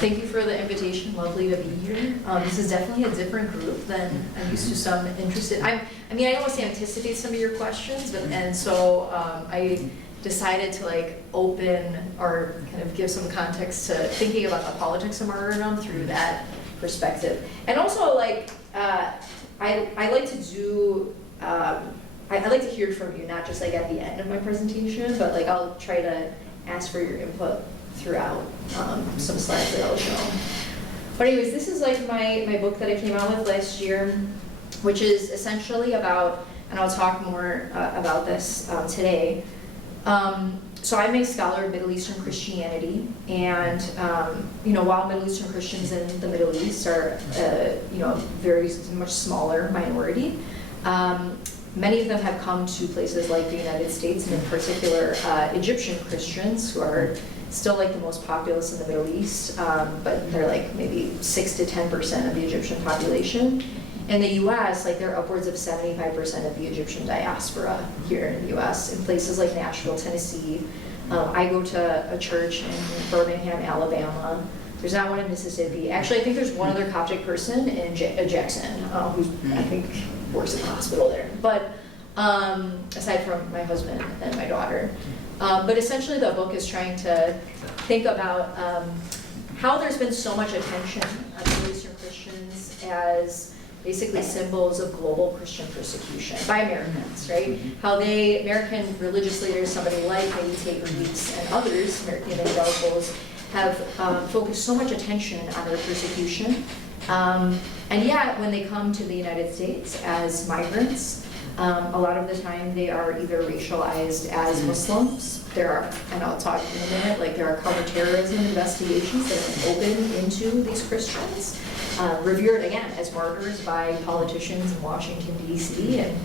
Thank you for the invitation. Lovely to be here. This is definitely a different group than I'm used to. Some interested. I mean, I almost anticipate some of your questions, but and so I decided to like open or kind of give some context to thinking about the politics of martyrdom through that perspective. And also, like, I like to do. I like to hear from you, not just like at the end of my presentation, but like I'll try to ask for your input throughout some slides that I'll show. But anyways, this is like my book that I came out with last year, which is essentially about, and I'll talk more about this today. So I'm a scholar of Middle Eastern Christianity, and you know, while Middle Eastern Christians in the Middle East are you know, very much smaller minority, many of them have come to places like the United States, and in particular Egyptian Christians, who are still like the most populous in the Middle East, but they're like maybe 6 to 10% of the Egyptian population. In the US, like they're upwards of 75% of the Egyptian diaspora here in the US, in places like Nashville, Tennessee. I go to a church in Birmingham, Alabama. There's not one in Mississippi. Actually, I think there's one other Coptic person in Jackson, who I think works at the hospital there. But aside from my husband and my daughter. But essentially the book is trying to think about how there's been so much attention on Middle Eastern Christians as basically symbols of global Christian persecution by Americans, right? How American religious leaders, somebody like maybe Tate Reeves and others, American evangelicals, have focused so much attention on their persecution. And yet, when they come to the United States as migrants, a lot of the time they are either racialized as Muslims. There are, and I'll talk in a minute, like there are counterterrorism investigations that have been opened into these Christians, revered again as martyrs by politicians in Washington, D.C., and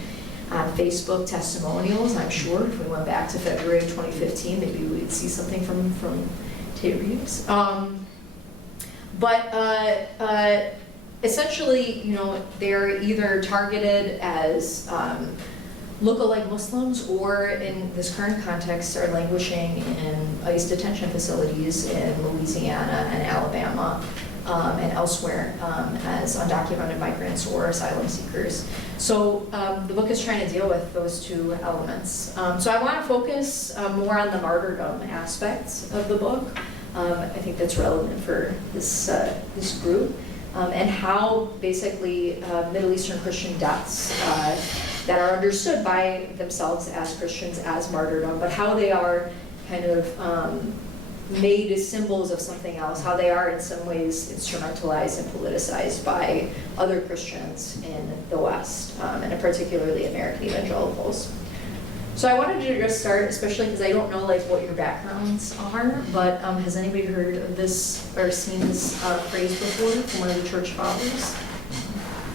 on Facebook testimonials. I'm sure if we went back to February of 2015, maybe we'd see something from Tate Reeves. Essentially, you know, they're either targeted as look-alike Muslims, or in this current context are languishing in ICE detention facilities in Louisiana and Alabama and elsewhere as undocumented migrants or asylum seekers. So the book is trying to deal with those two elements. So I want to focus more on the martyrdom aspects of the book. I think that's relevant for this group. And how basically Middle Eastern Christian deaths that are understood by themselves as Christians as martyrdom, but how they are kind of made as symbols of something else, how they are in some ways instrumentalized and politicized by other Christians in the West, and particularly American evangelicals. So I wanted to just start, especially because I don't know like what your backgrounds are, but has anybody heard of this or seen this phrase before from one of the church fathers?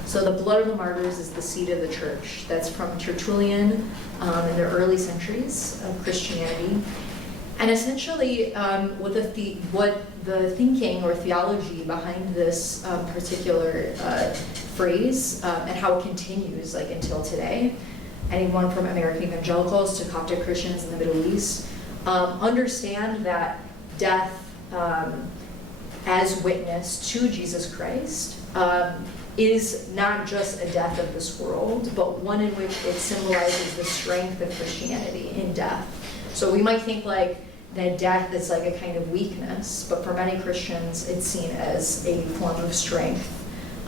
So the blood of the martyrs is the seed of the church. That's from Tertullian in the early centuries of Christianity. And essentially what the thinking or theology behind this particular phrase and how it continues like until today, anyone from American evangelicals to Coptic Christians in the Middle East, understand that death as witness to Jesus Christ is not just a death of this world, but one in which it symbolizes the strength of Christianity in death. So we might think like that death is like a kind of weakness, but for many Christians it's seen as a form of strength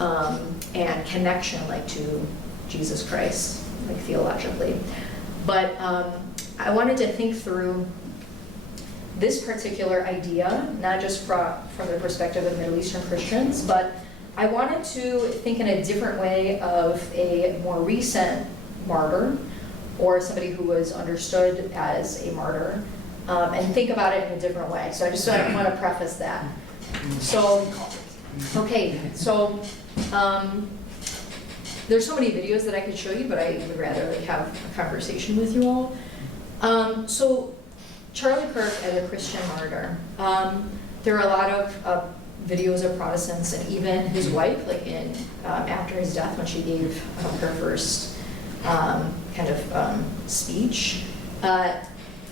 and connection like to Jesus Christ, like theologically. But I wanted to think through this particular idea, not just from the perspective of Middle Eastern Christians, but I wanted to think in a different way of a more recent martyr, or somebody who was understood as a martyr, and think about it in a different way. So I just want to preface that. So, okay, so there's so many videos that I could show you, but I would rather like have a conversation with you all. So Charlie Kirk as a Christian martyr. There are a lot of videos of Protestants, and even his wife, like in after his death, when she gave her first kind of speech,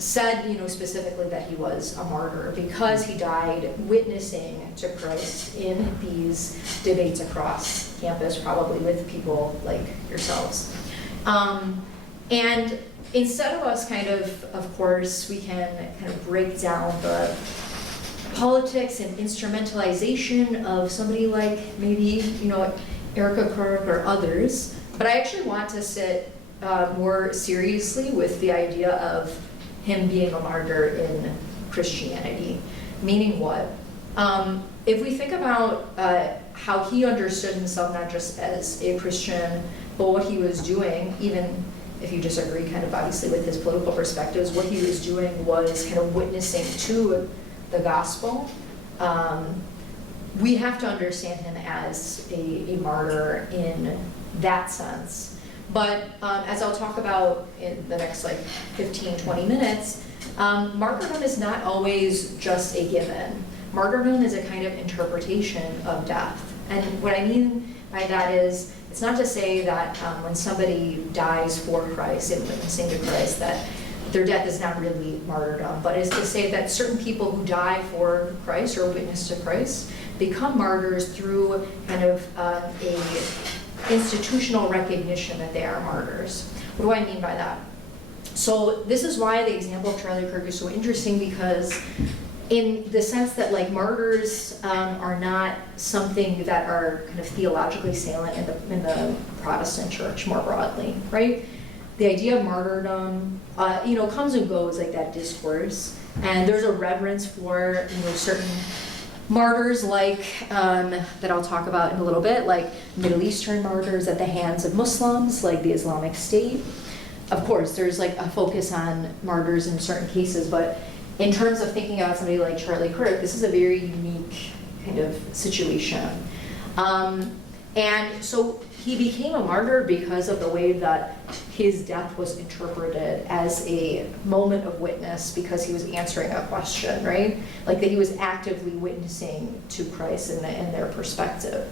said, specifically that he was a martyr because he died witnessing to Christ in these debates across campus, probably with people like yourselves. And instead of us of course, we can kind of break down the politics and instrumentalization of somebody like maybe, Erica Kirk or others, but I actually want to sit more seriously with the idea of him being a martyr in Christianity. Meaning what? If we think about how he understood himself not just as a Christian, but what he was doing, even if you disagree kind of obviously with his political perspectives, what he was doing was kind of witnessing to the gospel. We have to understand him as a martyr in that sense. But as I'll talk about in the next 15, 20 minutes, martyrdom is not always just a given. Martyrdom is a kind of interpretation of death. And what I mean by that is, it's not to say that when somebody dies for Christ and witnessing to Christ that their death is not really martyrdom, but it's to say that certain people who die for Christ or witness to Christ become martyrs through kind of a institutional recognition that they are martyrs. What do I mean by that? So this is why the example of Charlie Kirk is so interesting, because in the sense that martyrs are not something that are kind of theologically salient in the Protestant church more broadly, right? The idea of martyrdom, comes and goes like that discourse, and there's a reverence for certain martyrs that I'll talk about in a little bit, like Middle Eastern martyrs at the hands of Muslims, like the Islamic State. Of course, there's a focus on martyrs in certain cases, but in terms of thinking about somebody like Charlie Kirk, this is a very unique kind of situation. And so he became a martyr because of the way that his death was interpreted as a moment of witness, because he was answering a question, right? That he was actively witnessing to Christ in their perspective.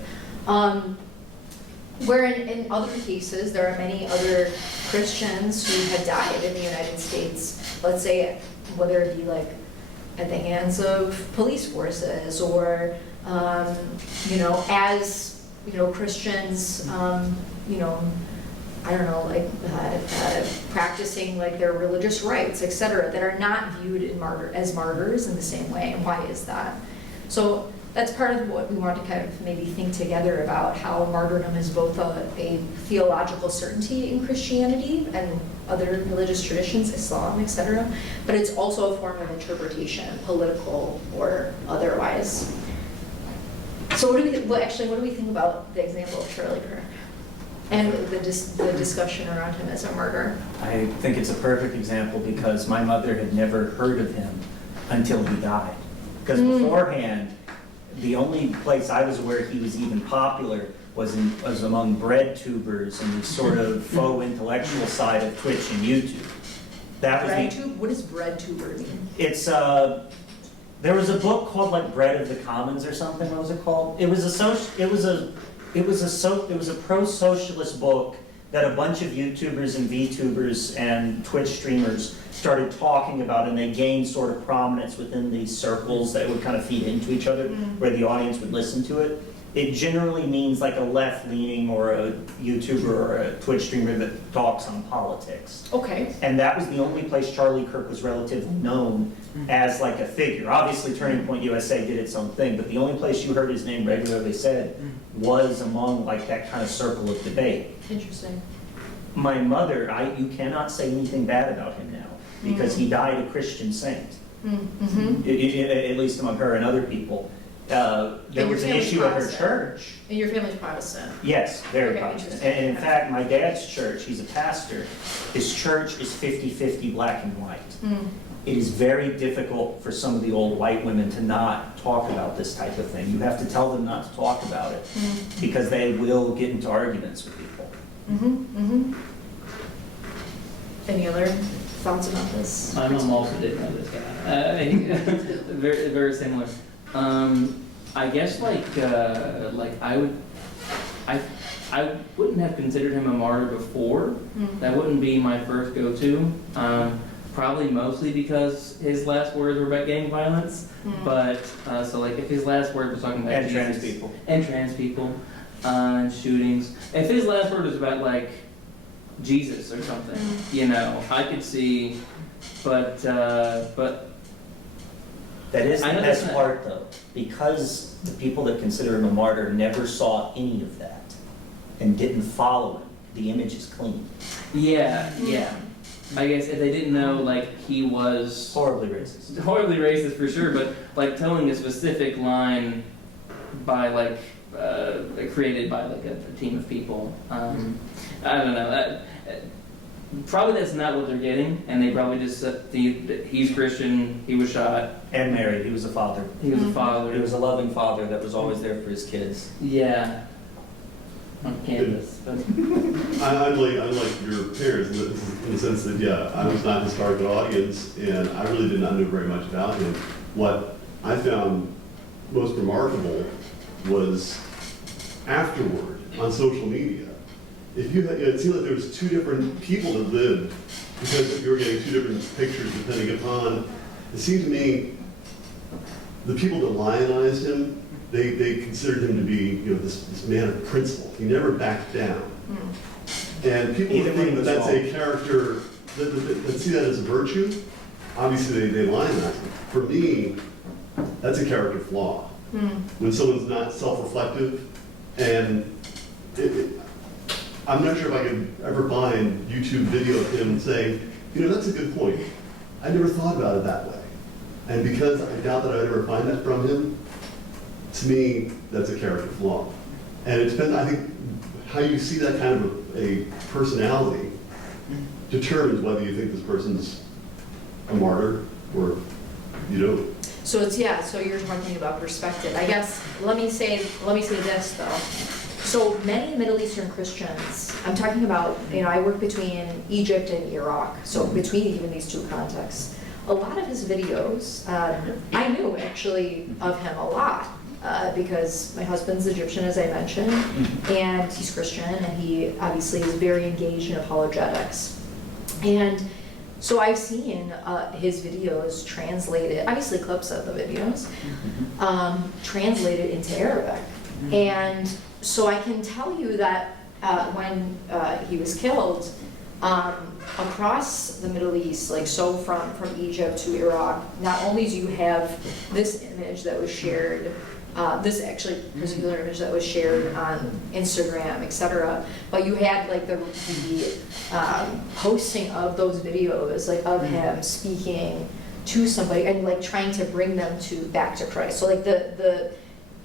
Where in other cases, there are many other Christians who have died in the United States, let's say, whether it be at the hands of police forces or, as Christians, practicing their religious rites, etc., that are not viewed as martyrs in the same way. And why is that? So that's part of what we want to kind of maybe think together about, how martyrdom is both a theological certainty in Christianity and other religious traditions, Islam, etc., but it's also a form of interpretation, political or otherwise. So what do we think about the example of Charlie Kirk and the discussion around him as a martyr? I think it's a perfect example because my mother had never heard of him until he died. Because beforehand, the only place I was aware he was even popular was among bread tubers and the sort of faux intellectual side of Twitch and YouTube. What does bread tuber mean? It's there was a book called Bread of the Commons or something. What was it called? It was a pro-socialist book that a bunch of YouTubers and VTubers and Twitch streamers started talking about, and they gained sort of prominence within these circles that would kind of feed into each other, where the audience would listen to it. It generally means a left-leaning or a YouTuber or a Twitch streamer that talks on politics. Okay. And that was the only place Charlie Kirk was relatively known as a figure. Obviously, Turning Point USA did its own thing, but the only place you heard his name regularly said was among that kind of circle of debate. Interesting. My mother, you cannot say anything bad about him now, because he died a Christian saint, at least among her and other people. There was an issue at her church. And your family's Protestant? Yes, very Protestant. And in fact, my dad's church, he's a pastor, his church is 50-50 black and white. It is very difficult for some of the old white women to not talk about this type of thing. You have to tell them not to talk about it, because they will get into arguments with people. Any other thoughts about this? My mom also didn't know this guy. Very, very similar. I guess I wouldn't have considered him a martyr before. That wouldn't be my first go-to. probably mostly because his last words were about gang violence. But so like if his last word was talking about And Jesus, trans people and shootings, if his last word was about like Jesus or something, you know, I could see. But That is the I know best that's not- part, though, because the people that consider him a martyr never saw any of that and didn't follow it. The image is clean. yeah. I guess if they didn't know, like, he was Horribly racist. horribly racist for sure, but like telling a specific line by like created by like a team of people. I don't know. Probably that's not what they're getting, and they probably just he's Christian. He was shot. And married. He was a father. He was a father. He was a loving father that was always there for his kids. Yeah. On canvas, but I'm like your parents in the sense that, yeah, I was not his target audience, and I really did not know very much about him. What I found most remarkable was afterward on social media. If you had, it seemed like there was two different people that lived because you were getting two different pictures depending upon. It seemed to me the people that lionized him, they considered him to be, you know, this man of principle. He never backed down. And people Even when he think was that that's wrong. a character that see that as a virtue. Obviously, they lionize him. For me, that's a character flaw. When someone's not self-reflective, and I'm not sure if I could ever find YouTube video of him saying, you know, that's a good point. I never thought about it that way. And because I doubt that I'd ever find that from him, to me, that's a character flaw. And it depends, I think, how you see that kind of a personality determines whether you think this person's a martyr or you don't. So it's, yeah, so you're talking about perspective. I guess, let me say this though. So many Middle Eastern Christians, I'm talking about, you know, I work between Egypt and Iraq, so between even these two contexts. A lot of his videos, I knew actually of him a lot because my husband's Egyptian, as I mentioned, and he's Christian, and he obviously is very engaged in apologetics. And so I've seen his videos translated, obviously clips of the videos, translated into Arabic. And so I can tell you that when he was killed, across the Middle East, like so from Egypt to Iraq, not only do you have this image that was shared, this actually particular image that was shared on Instagram, etc., but you had like the posting of those videos, like of him speaking to somebody and like trying to bring them back to Christ. So like the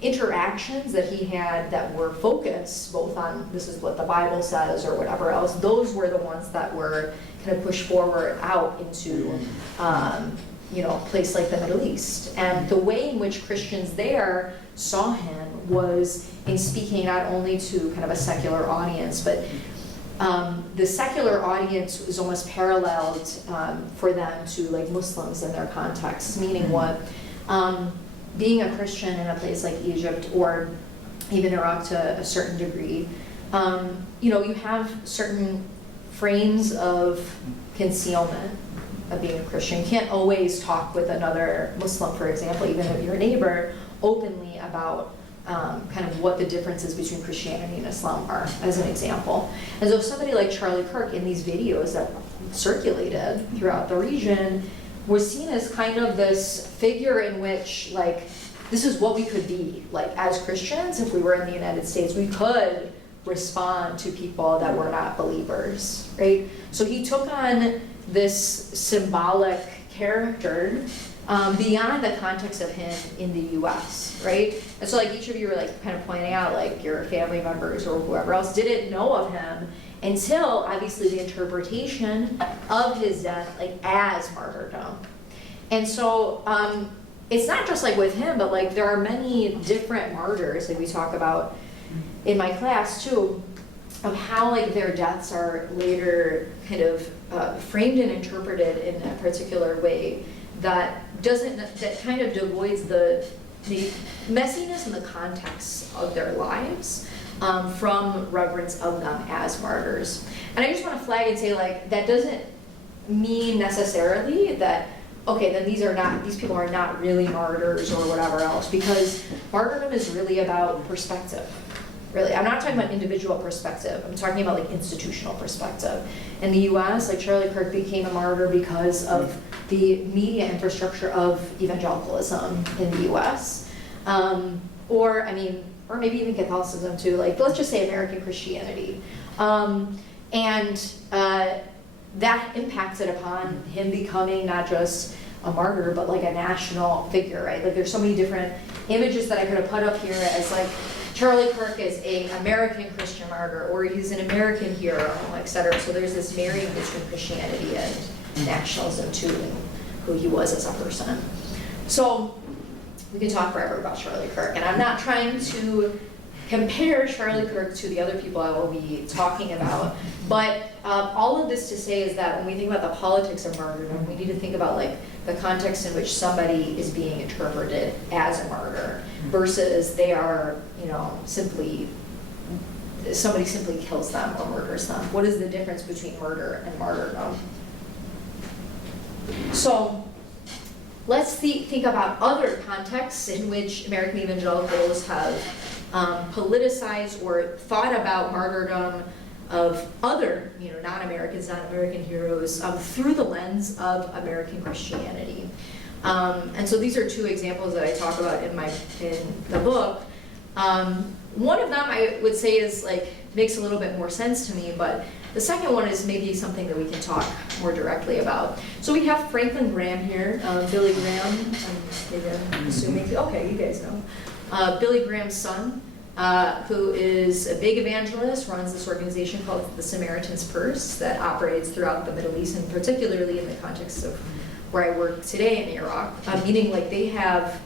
interactions that he had that were focused both on this is what the Bible says or whatever else, those were the ones that were kind of pushed forward out into you know, a place like the Middle East. And the way in which Christians there saw him was in speaking not only to kind of a secular audience, but the secular audience is almost paralleled for them to like Muslims in their context, meaning what? Being a Christian in a place like Egypt or even Iraq to a certain degree, you know, you have certain frames of concealment of being a Christian. You can't always talk with another Muslim, for example, even if you're a neighbor, openly about kind of what the differences between Christianity and Islam are, as an example. And so somebody like Charlie Kirk in these videos that circulated throughout the region was seen as kind of this figure in which, like, this is what we could be. Like, as Christians, if we were in the United States, we could respond to people that were not believers, right? So he took on this symbolic character beyond the context of him in the US, right? And so like each of you were like kind of pointing out like your family members or whoever else didn't know of him until obviously the interpretation of his death like as martyrdom. And so it's not just like with him, but like there are many different martyrs like we talk about in my class too, of how like their deaths are later kind of framed and interpreted in a particular way that kind of devoids the messiness and the context of their lives from reverence of them as martyrs. And I just want to flag and say like that doesn't mean necessarily that, okay, then these people are not really martyrs or whatever else, because martyrdom is really about perspective. Really, I'm not talking about individual perspective, I'm talking about like institutional perspective. In the US, like Charlie Kirk became a martyr because of the media infrastructure of evangelicalism in the US. Or maybe even Catholicism too, like let's just say American Christianity. That impacted upon him becoming not just a martyr, but like a national figure, right? Like there's so many different images that I could have put up here as like, Charlie Kirk is an American Christian martyr, or he's an American hero, et cetera. So there's this marrying between Christianity and nationalism too, and who he was as a person. So we could talk forever about Charlie Kirk, and I'm not trying to compare Charlie Kirk to the other people I will be talking about, but all of this to say is that when we think about the politics of martyrdom, we need to think about like the context in which somebody is being interpreted as a martyr versus they are, somebody simply kills them or murders them. What is the difference between murder and martyrdom? So let's think about other contexts in which American evangelicals have politicized or thought about martyrdom of other, non-Americans, non-American heroes through the lens of American Christianity. And so these are two examples that I talk about in the book. One of them I would say is like makes a little bit more sense to me, but the second one is maybe something that we can talk more directly about. So we have Franklin Graham here, Billy Graham. I'm assuming. Okay, you guys know Billy Graham's son. Who is a big evangelist, runs this organization called the Samaritan's Purse that operates throughout the Middle East, and particularly in the context of where I work today in Iraq, meaning like they have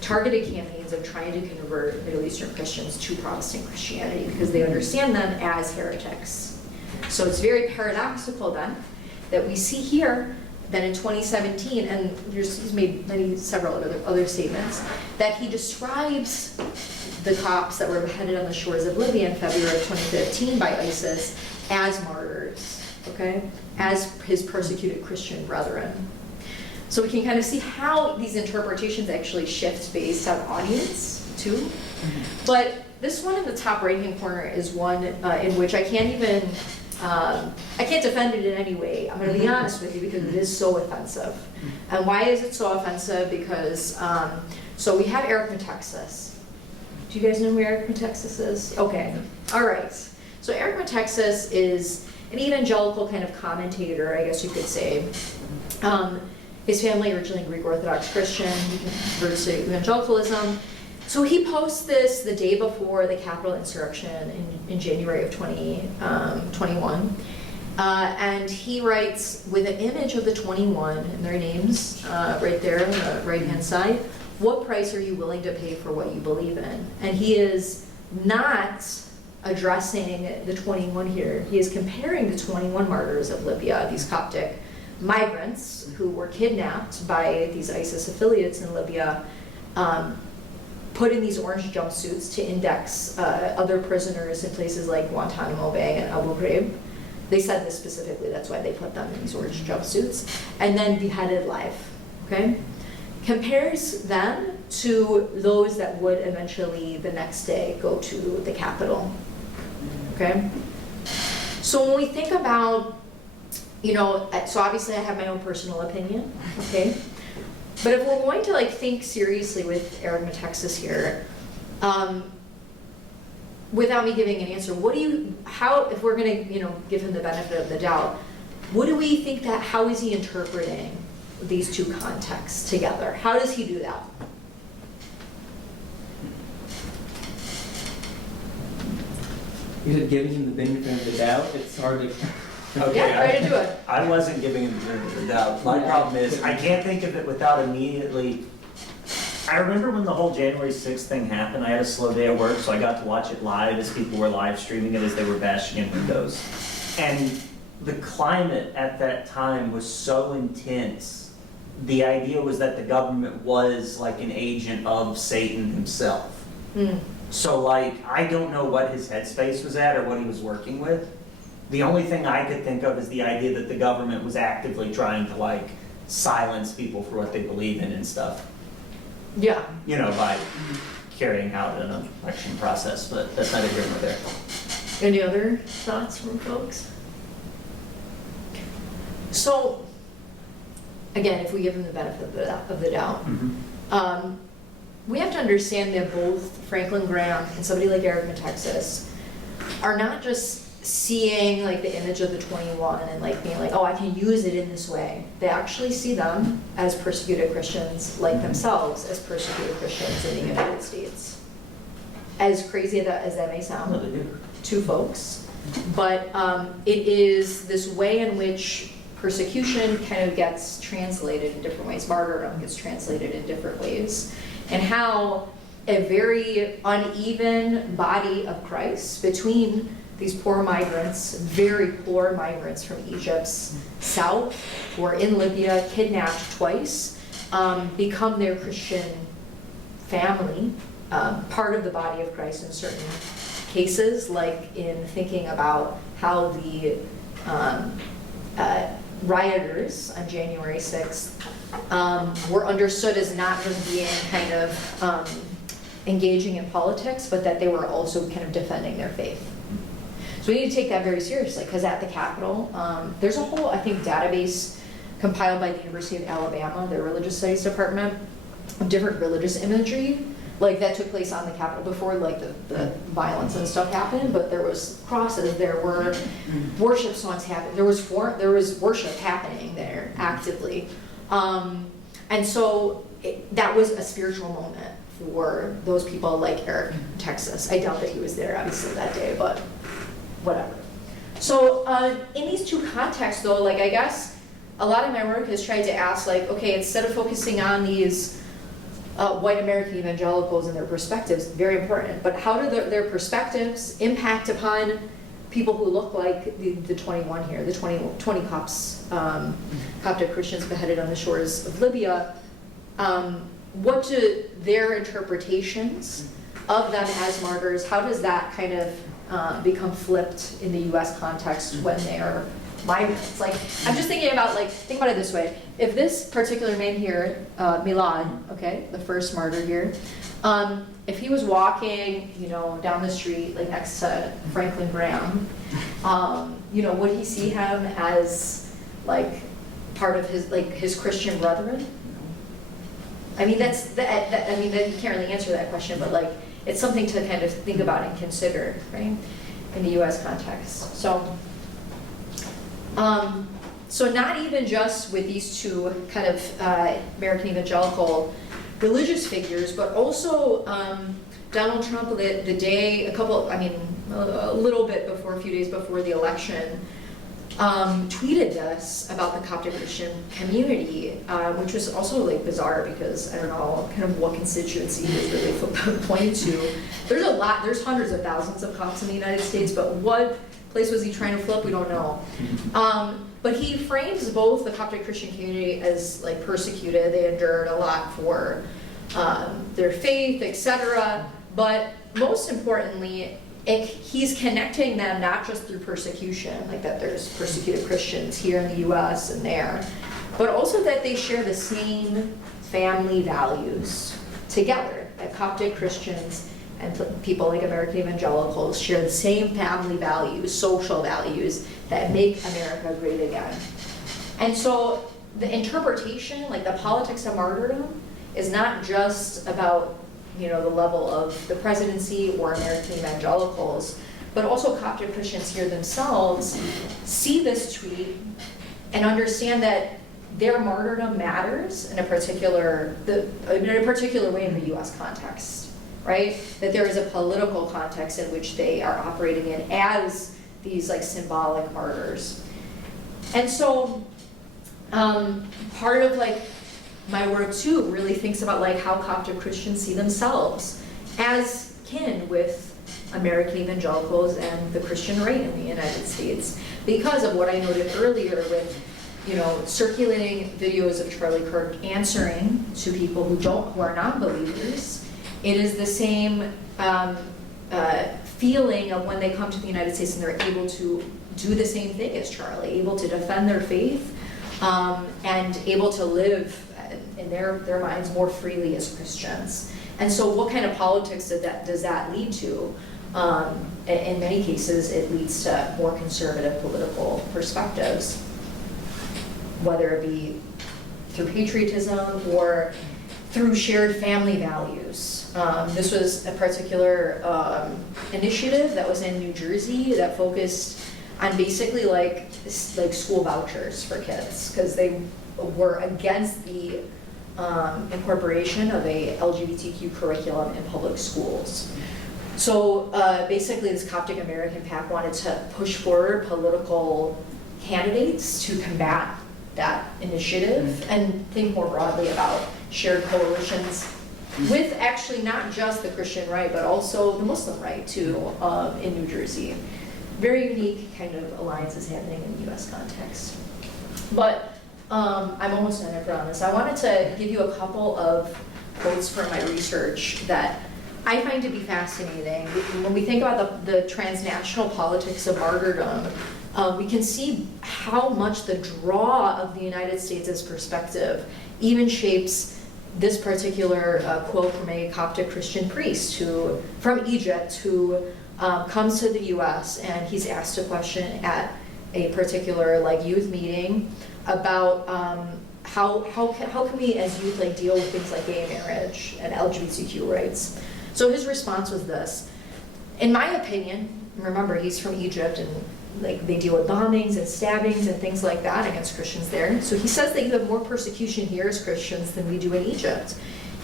targeted campaigns of trying to convert Middle Eastern Christians to Protestant Christianity because they understand them as heretics. So it's very paradoxical then that we see here that in 2017, and he's made several other statements, that he describes the Copts that were beheaded on the shores of Libya in February of 2015 by ISIS as martyrs, okay? As his persecuted Christian brethren. So we can kind of see how these interpretations actually shift based on audience too. But this one in the top right-hand corner is one in which I can't even, I can't defend it in any way. I'm going to be honest with you because it is so offensive. And why is it so offensive? Because, so we have Eric Metexas. Do you guys know who Eric Metexas is? Okay, all right. So Eric Metexas is an evangelical kind of commentator, I guess you could say. His family originally Greek Orthodox Christian, he converts to evangelicalism. So he posts this the day before the Capitol insurrection in January of 2021. And he writes with an image of the 21 and their names right there on the right-hand side, what price are you willing to pay for what you believe in? And he is not addressing the 21 here. He is comparing the 21 martyrs of Libya, these Coptic migrants who were kidnapped by these ISIS affiliates in Libya, put in these orange jumpsuits to index other prisoners in places like Guantanamo Bay and Abu Ghraib. They said this specifically, that's why they put them in these orange jumpsuits, and then beheaded live, okay? Compares them to those that would eventually the next day go to the Capitol, okay? So when we think about, so obviously I have my own personal opinion, okay? But if we're going to like think seriously with Eric Metexas here, without me giving an answer, if we're gonna, give him the benefit of the doubt, how is he interpreting these two contexts together? How does he do that? You said giving him the benefit of the doubt. It's hard to. Okay, Yeah, try to do it. I wasn't giving him the benefit of the doubt. My problem is I can't think of it without immediately. I remember when the whole January 6th thing happened, I had a slow day at work, so I got to watch it live as people were live streaming it as they were bashing in windows. And the climate at that time was so intense. The idea was that the government was like an agent of Satan himself. So like, I don't know what his headspace was at or what he was working with, The only thing I could think of is the idea that the government was actively trying to like silence people for what they believe in and stuff, Yeah. you know, by carrying out an election process, but that's neither here nor there. Any other thoughts from folks? So, again, if we give them the benefit of the doubt, we have to understand that both Franklin Graham and somebody like Eric Texas are not just seeing like the image of the 21 and like being like, oh, I can use it in this way. They actually see them as persecuted Christians like themselves as persecuted Christians in the United States. As crazy as that may sound No, they do. to folks, but it is this way in which persecution kind of gets translated in different ways. Martyrdom gets translated in different ways. And how a very uneven body of Christ between these poor migrants, very poor migrants from Egypt's south, who are in Libya, kidnapped twice, become their Christian family, part of the body of Christ in certain cases, like in thinking about how the rioters on January 6th were understood as not just being kind of engaging in politics, but that they were also kind of defending their faith. So we need to take that very seriously, because at the Capitol, there's a whole, I think, database compiled by the University of Alabama, their religious studies department, of different religious imagery, like that took place on the Capitol before like the violence and stuff happened, but there was crosses, there were worship songs happening, there was worship happening there actively. And so that was a spiritual moment for those people like Eric Texas. I doubt that he was there obviously that day, but whatever. So in these two contexts though, like I guess a lot of my work has tried to ask like, okay, instead of focusing on these white American evangelicals and their perspectives, very important, but how do their perspectives impact upon people who look like the 21 here, the 20 Copts, Coptic Christians beheaded on the shores of Libya? What do their interpretations of them as martyrs, how does that kind of become flipped in the US context when they're migrants? Like, I'm just thinking about, like, think about it this way. If this particular man here, Milan, okay, the first martyr here, if he was walking, you know, down the street, like next to Franklin Graham, you know, would he see him as, like, part of his Christian brethren? I mean, I mean, you can't really answer that question, but like, it's something to kind of think about and consider, right, in the U.S. context. So not even just with these two kind of American evangelical religious figures, but also Donald Trump, the day, a little bit before, a few days before the election, tweeted this about the Coptic Christian community, which was also like bizarre because I don't know kind of what constituency he was really pointing to. There's hundreds of thousands of Copts in the United States, but what place was he trying to flip? We don't know. But he frames both the Coptic Christian community as like persecuted. They endured a lot for their faith, etc. But most importantly, he's connecting them not just through persecution, like that there's persecuted Christians here in the U.S. and there, but also that they share the same family values together. That Coptic Christians and people like American evangelicals share the same family values, social values that make America great again. And so the interpretation, like the politics of martyrdom, is not just about, you know, the level of the presidency or American evangelicals, but also Coptic Christians here themselves see this tweet and understand that their martyrdom matters in a particular way in the U.S. context, right? That there is a political context in which they are operating in as these like symbolic martyrs. And so part of like my work too really thinks about like how Coptic Christians see themselves as kin with American evangelicals and the Christian right in the United States, because of what I noted earlier with, you know, circulating videos of Charlie Kirk answering to people who are non-believers. It is the same feeling of when they come to the United States and they're able to do the same thing as Charlie, able to defend their faith, and able to live in their minds more freely as Christians. And so what kind of politics does that lead to? In many cases, it leads to more conservative political perspectives, whether it be through patriotism or through shared family values. This was a particular initiative that was in New Jersey that focused on basically like school vouchers for kids, because they were against the incorporation of a LGBTQ curriculum in public schools. So basically this Coptic American PAC wanted to push forward political candidates to combat that initiative and think more broadly about shared coalitions with actually not just the Christian right, but also the Muslim right too, in New Jersey. Very unique kind of alliances happening in the US context. But I'm almost done, I promise. I wanted to give you a couple of quotes from my research that I find to be fascinating. When we think about the transnational politics of martyrdom, we can see how much the draw of the United States' perspective even shapes this particular quote from a Coptic Christian priest from Egypt who comes to the US, and he's asked a question at a particular youth meeting about how can we as youth deal with things like gay marriage and LGBTQ rights. So his response was this: in my opinion, remember he's from Egypt and they deal with bombings and stabbings and things like that against Christians there. So he says that you have more persecution here as Christians than we do in Egypt.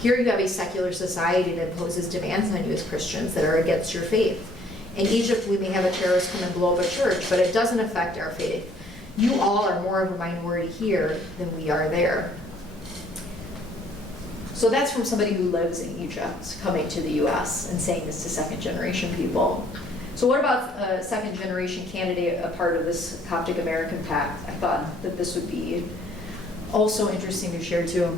Here you have a secular society that imposes demands on you as Christians that are against your faith. In Egypt, we may have a terrorist come and blow up a church, but it doesn't affect our faith. You all are more of a minority here than we are there. So that's from somebody who lives in Egypt coming to the US and saying this to second generation people. So what about a second generation candidate, a part of this Coptic American Pact? I thought that this would be also interesting to share too.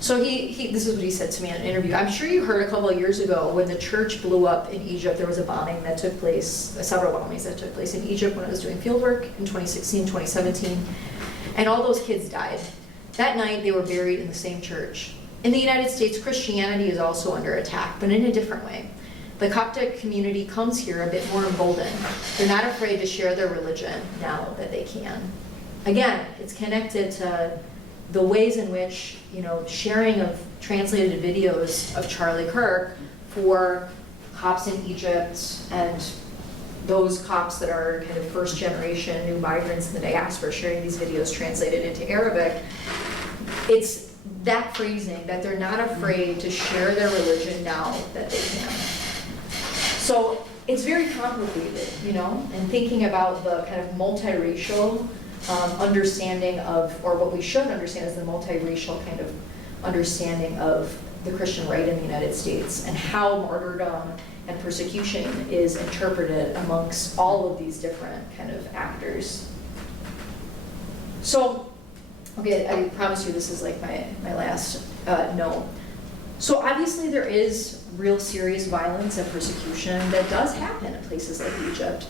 So this is what he said to me in an interview. I'm sure you heard a couple of years ago when the church blew up in Egypt, there was a bombing that took place, several bombings that took place in Egypt when I was doing field work in 2016, 2017, and all those kids died. That night they were buried in the same church. In the United States, Christianity is also under attack, but in a different way. The Coptic community comes here a bit more emboldened. They're not afraid to share their religion now that they can. Again, it's connected to the ways in which, sharing of translated videos of Charlie Kirk for Copts in Egypt and those Copts that are kind of first generation new migrants in the diaspora, sharing these videos translated into Arabic. It's that phrasing, that they're not afraid to share their religion now that they can. So it's very complicated, and thinking about the kind of multiracial understanding of, or what we should understand is the multiracial kind of understanding of the Christian right in the United States and how martyrdom and persecution is interpreted amongst all of these different kind of actors. So, okay, I promise you this is my last note. So obviously there is real serious violence and persecution that does happen in places like Egypt.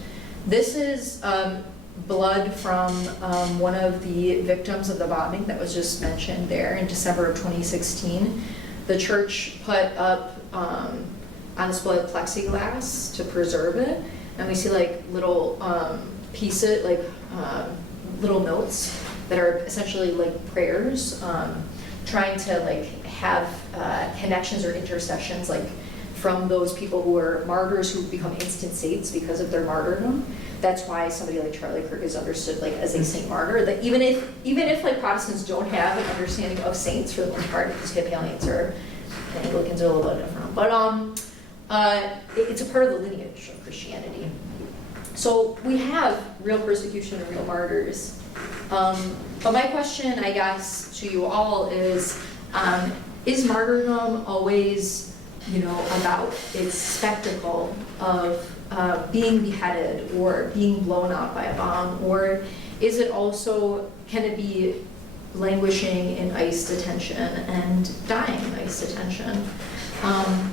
This is blood from one of the victims of the bombing that was just mentioned there in December of 2016. The church put up on display plexiglass to preserve it, and we see little pieces, little notes that are essentially prayers, trying to have connections or intercessions from those people who are martyrs who become instant saints because of their martyrdom. That's why somebody like Charlie Kirk is understood as a saint martyr. That even if Protestants don't have an understanding of saints for the most part, Episcopalians and Anglicans are a little bit different. But it's a part of the lineage of Christianity. So we have real persecution and real martyrs. But my question, I guess, to you all is martyrdom always, about its spectacle of being beheaded or being blown up by a bomb, or is it also, can it be languishing in ICE detention and dying in ICE detention?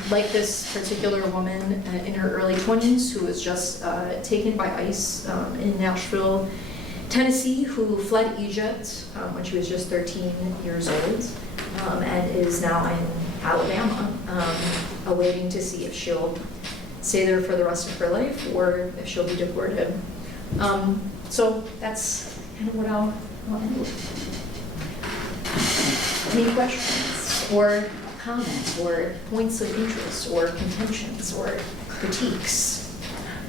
Like this particular woman in her early 20s who was just taken by ICE in Nashville, Tennessee, who fled Egypt when she was just 13 years old and is now in Alabama, awaiting to see if she'll stay there for the rest of her life or if she'll be deported. So that's kind of what I'll end with. Any questions or comments or points of interest or contentions or critiques?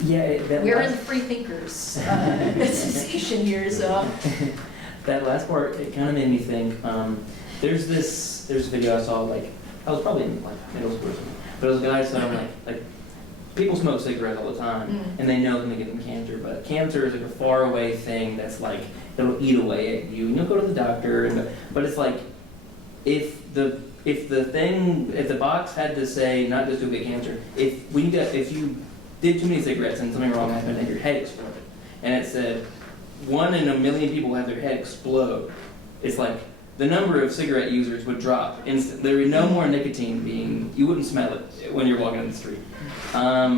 Yeah, We're in free thinkers association here, so. That last part, it kind of made me think. There's a video I saw, like, I was probably in like middle school or something, but it was a guy saying like people smoke cigarettes all the time, and they know it's gonna give them cancer, but cancer is like a far away thing that's like, it'll eat away at you, and you'll go to the doctor, but it's like, if the box had to say not just to get cancer, if you did too many cigarettes and something wrong happened and your head exploded, and it said 1 in a million people have their head explode, it's like the number of cigarette users would drop instantly. There would be no more nicotine you wouldn't smell it when you're walking on the street. Are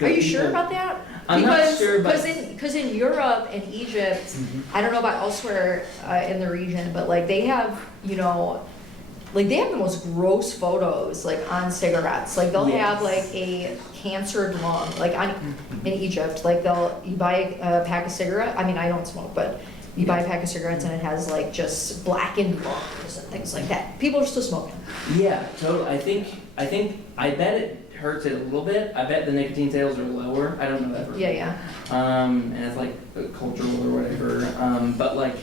you sure about that? I'm not sure, but because in Europe and Egypt, I don't know about elsewhere in the region, but like they have, like they have the most gross photos like on cigarettes. Like they'll have like a cancered lung, like in Egypt, like you buy a pack of cigarettes. I mean, I don't smoke, but you buy a pack of cigarettes and it has like just blackened lungs and things like that. People are still smoking. Yeah, totally. I bet it hurts it a little bit. I bet the nicotine sales are lower. I don't know that for sure. Yeah. And it's like cultural or whatever. But like,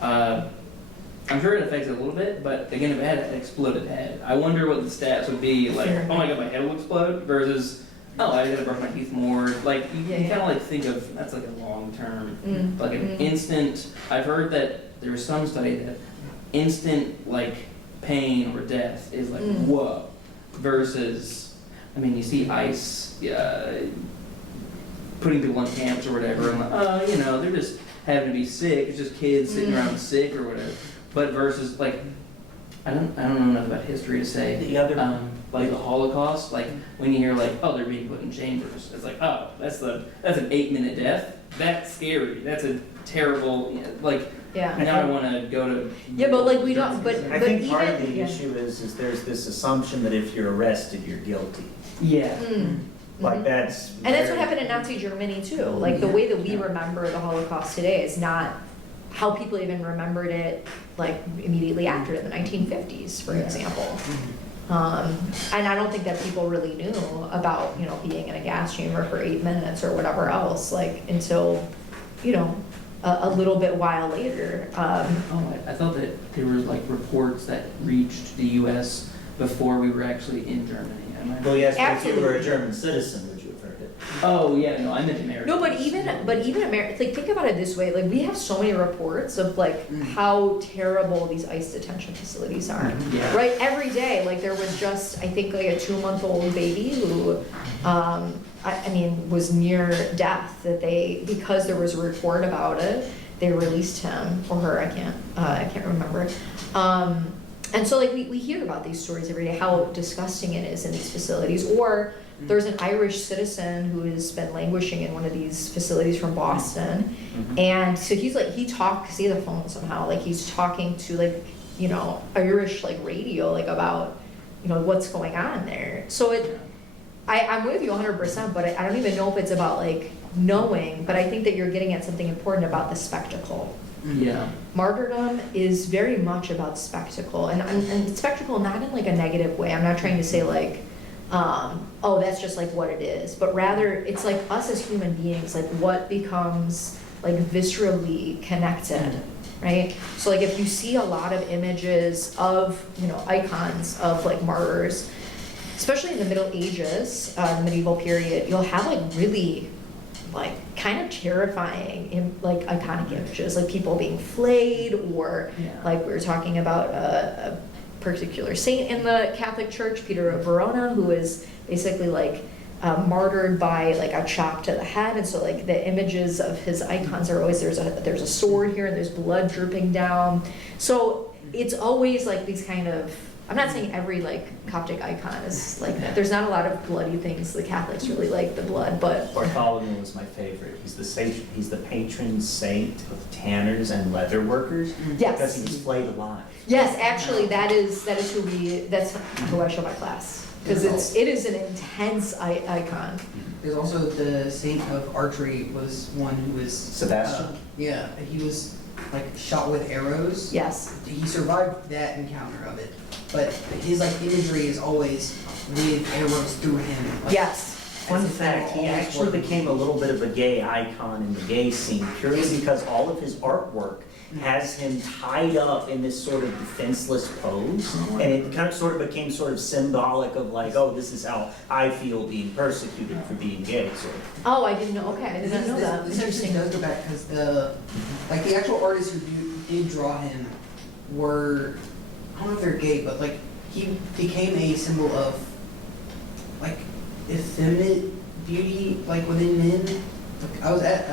I'm sure it affects it a little bit. But again, if it had an exploded head, I wonder what the stats would be. Like, oh my god, my head will explode versus, oh, I gotta brush my teeth more. Like you kind of like think of that's like a long term, like an instant. I've heard that there was some study that instant like pain or death is like whoa, versus, I mean, you see ICE putting people in camps or whatever, and like, they're just having to be sick. It's just kids sitting around sick or whatever. But versus like, I don't know enough about history to say. The other. Like the Holocaust, like when you hear like, oh, they're being put in chambers, it's like, oh, that's an 8-minute death. That's scary. That's a terrible, now I want to go to. Yeah, but like we don't. But I think part of the issue is there's this assumption that if you're arrested, you're guilty. Yeah. Like that's. And that's what happened in Nazi Germany too. Like the way that we remember the Holocaust today is not how people even remembered it, like immediately after in the 1950s, for example. And I don't think that people really knew about, being in a gas chamber for 8 minutes or whatever else, like until, a little bit while later. I thought that there were like reports that reached the U.S. before we were actually in Germany. Well, yes, but if you were a German citizen, would you have heard it? Oh yeah, no, I meant America. No, but even America, like think about it this way, like we have so many reports of like how terrible these ICE detention facilities are. Yeah. Right, every day, like there was just, I think like a 2-month-old baby who, was near death, because there was a report about it, they released him or her, I can't remember. And so like we hear about these stories every day, how disgusting it is in these facilities. Or there's an Irish citizen who has been languishing in one of these facilities from Boston. And so he talks, because he has a phone somehow, like he's talking to Irish like radio, like about, what's going on there. So I'm with you 100%, but I don't even know if it's about like knowing, but I think that you're getting at something important about the spectacle. Yeah. Martyrdom is very much about spectacle, and spectacle not in like a negative way. I'm not trying to say like, oh, that's just like what it is, but rather it's like us as human beings, like what becomes like viscerally connected, right? So like if you see a lot of images of, icons of like martyrs, especially in the Middle Ages, the medieval period, you'll have like really like kind of terrifying like iconic images, like people being flayed, or like we were talking about a particular saint in the Catholic Church, Peter of Verona, who is basically like martyred by like a chop to the head. And so like the images of his icons are always there's a sword here and there's blood dripping down. So it's always like these kind of I'm not saying every like Coptic icon is like that. There's not a lot of bloody things. The Catholics really like the blood, but Bartholomew was my favorite. He's the patron saint of tanners and leather workers. yes. Because he was flayed alive. Yes, actually, that's who I show my class. Because it is an intense icon. There's also the saint of archery was one who was Sebastian? Yeah, he was like shot with arrows. Yes. He survived that encounter of it, but his like imagery is always with arrows through him. Like, Yes. Fun as if they were fact, he always actually working. became a little bit of a gay icon in the gay scene, purely because all of his artwork has him tied up in this sort of defenseless pose, and it kind of sort of became sort of symbolic of like, oh, this is how I feel being persecuted for being gay, sort of. Oh, I didn't know. Okay, I did not know that. This actually Interesting. does go back because the actual artists who did draw him were, I don't know if they're gay, but like he became a symbol of like effeminate beauty like within men. Like I was at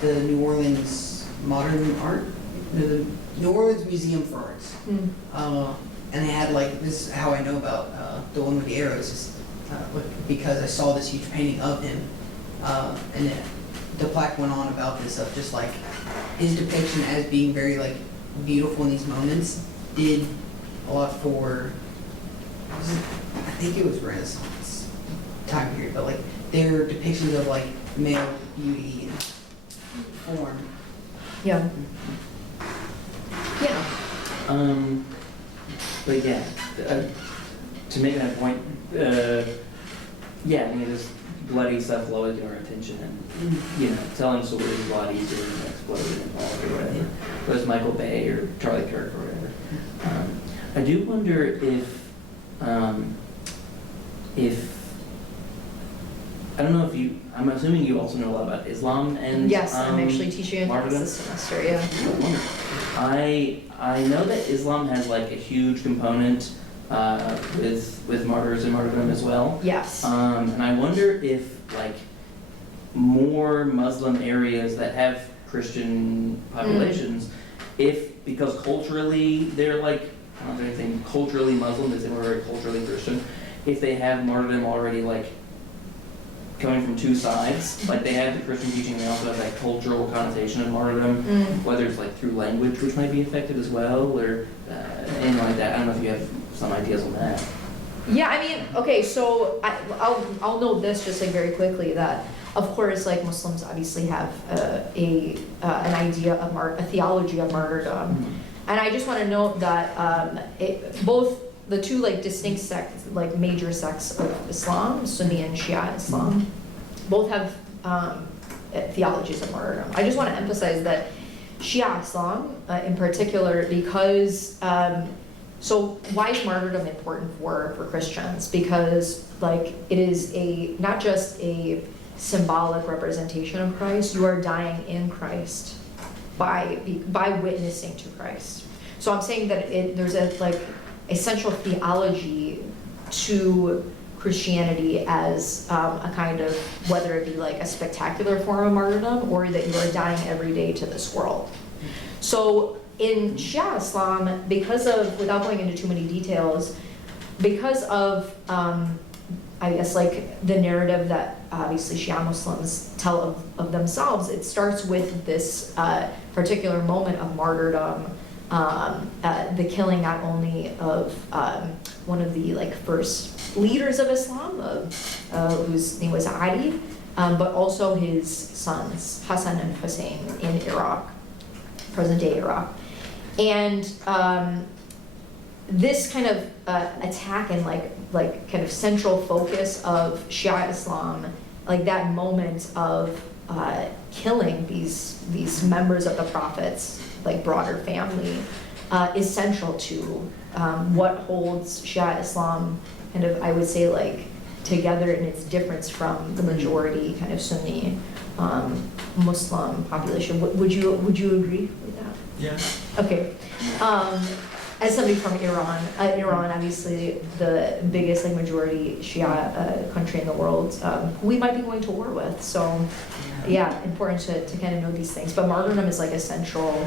the New Orleans Modern Art, the New Orleans Museum for Arts, and they had like this is how I know about the one with the arrows is because I saw this huge painting of him, and the plaque went on about this of just like his depiction as being very like beautiful in these moments did a lot for I think it was Renaissance time period, but like their depictions of like male beauty and form. Yeah. Yeah. But yeah, to make that point, yeah, I mean, just bloody stuff will always get our attention, and you know, telling stories is a lot easier than an explosion involved or whatever. Whether it's Michael Bay or Charlie Kirk or whatever. I do wonder if I don't know if you. I'm assuming you also know a lot about Islam and Yes, I'm actually teaching a class martyrdom? this semester. Yeah. Oh, wonderful. I know that Islam has like a huge component with martyrs and martyrdom as well. Yes. And I wonder if like more Muslim areas that have Christian populations, if because culturally they're like I don't know if they think culturally Muslim, they say we're very culturally Christian, if they have martyrdom already like coming from two sides, like they have the Christian teaching and they also have that cultural connotation of martyrdom, whether it's like through language which might be affected as well or anything like that. I don't know if you have some ideas on that. Yeah, I mean, okay, so I'll note this just like very quickly that of course like Muslims obviously have an idea of a theology of martyrdom, and I just want to note that both the two like distinct sects, like major sects of Islam, Sunni and Shia Islam, both have theologies of martyrdom. I just want to emphasize that Shia Islam in particular, because so why is martyrdom important for Christians? Because like it is not just a symbolic representation of Christ, you are dying in Christ by witnessing to Christ. So I'm saying that there's a central theology to Christianity as a kind of, whether it be like a spectacular form of martyrdom or that you are dying every day to this world. So in Shia Islam, because of, without going into too many details, because of, I guess like the narrative that obviously Shia Muslims tell of themselves, it starts with this particular moment of martyrdom, the killing not only of one of the like first leaders of Islam, whose name was Ali, but also his sons Hassan and Hussein in Iraq, present-day Iraq, and this kind of attack and like kind of central focus of Shia Islam, like that moment of killing these members of the Prophet's like broader family, is central to what holds Shia Islam kind of, I would say, like together in its difference from the majority kind of Sunni Muslim population. Would you agree with that? Yeah. Okay. as somebody from Iran, obviously the biggest like majority Shia country in the world, who we might be going to war with. So yeah, important to kind of know these things. But martyrdom is like a central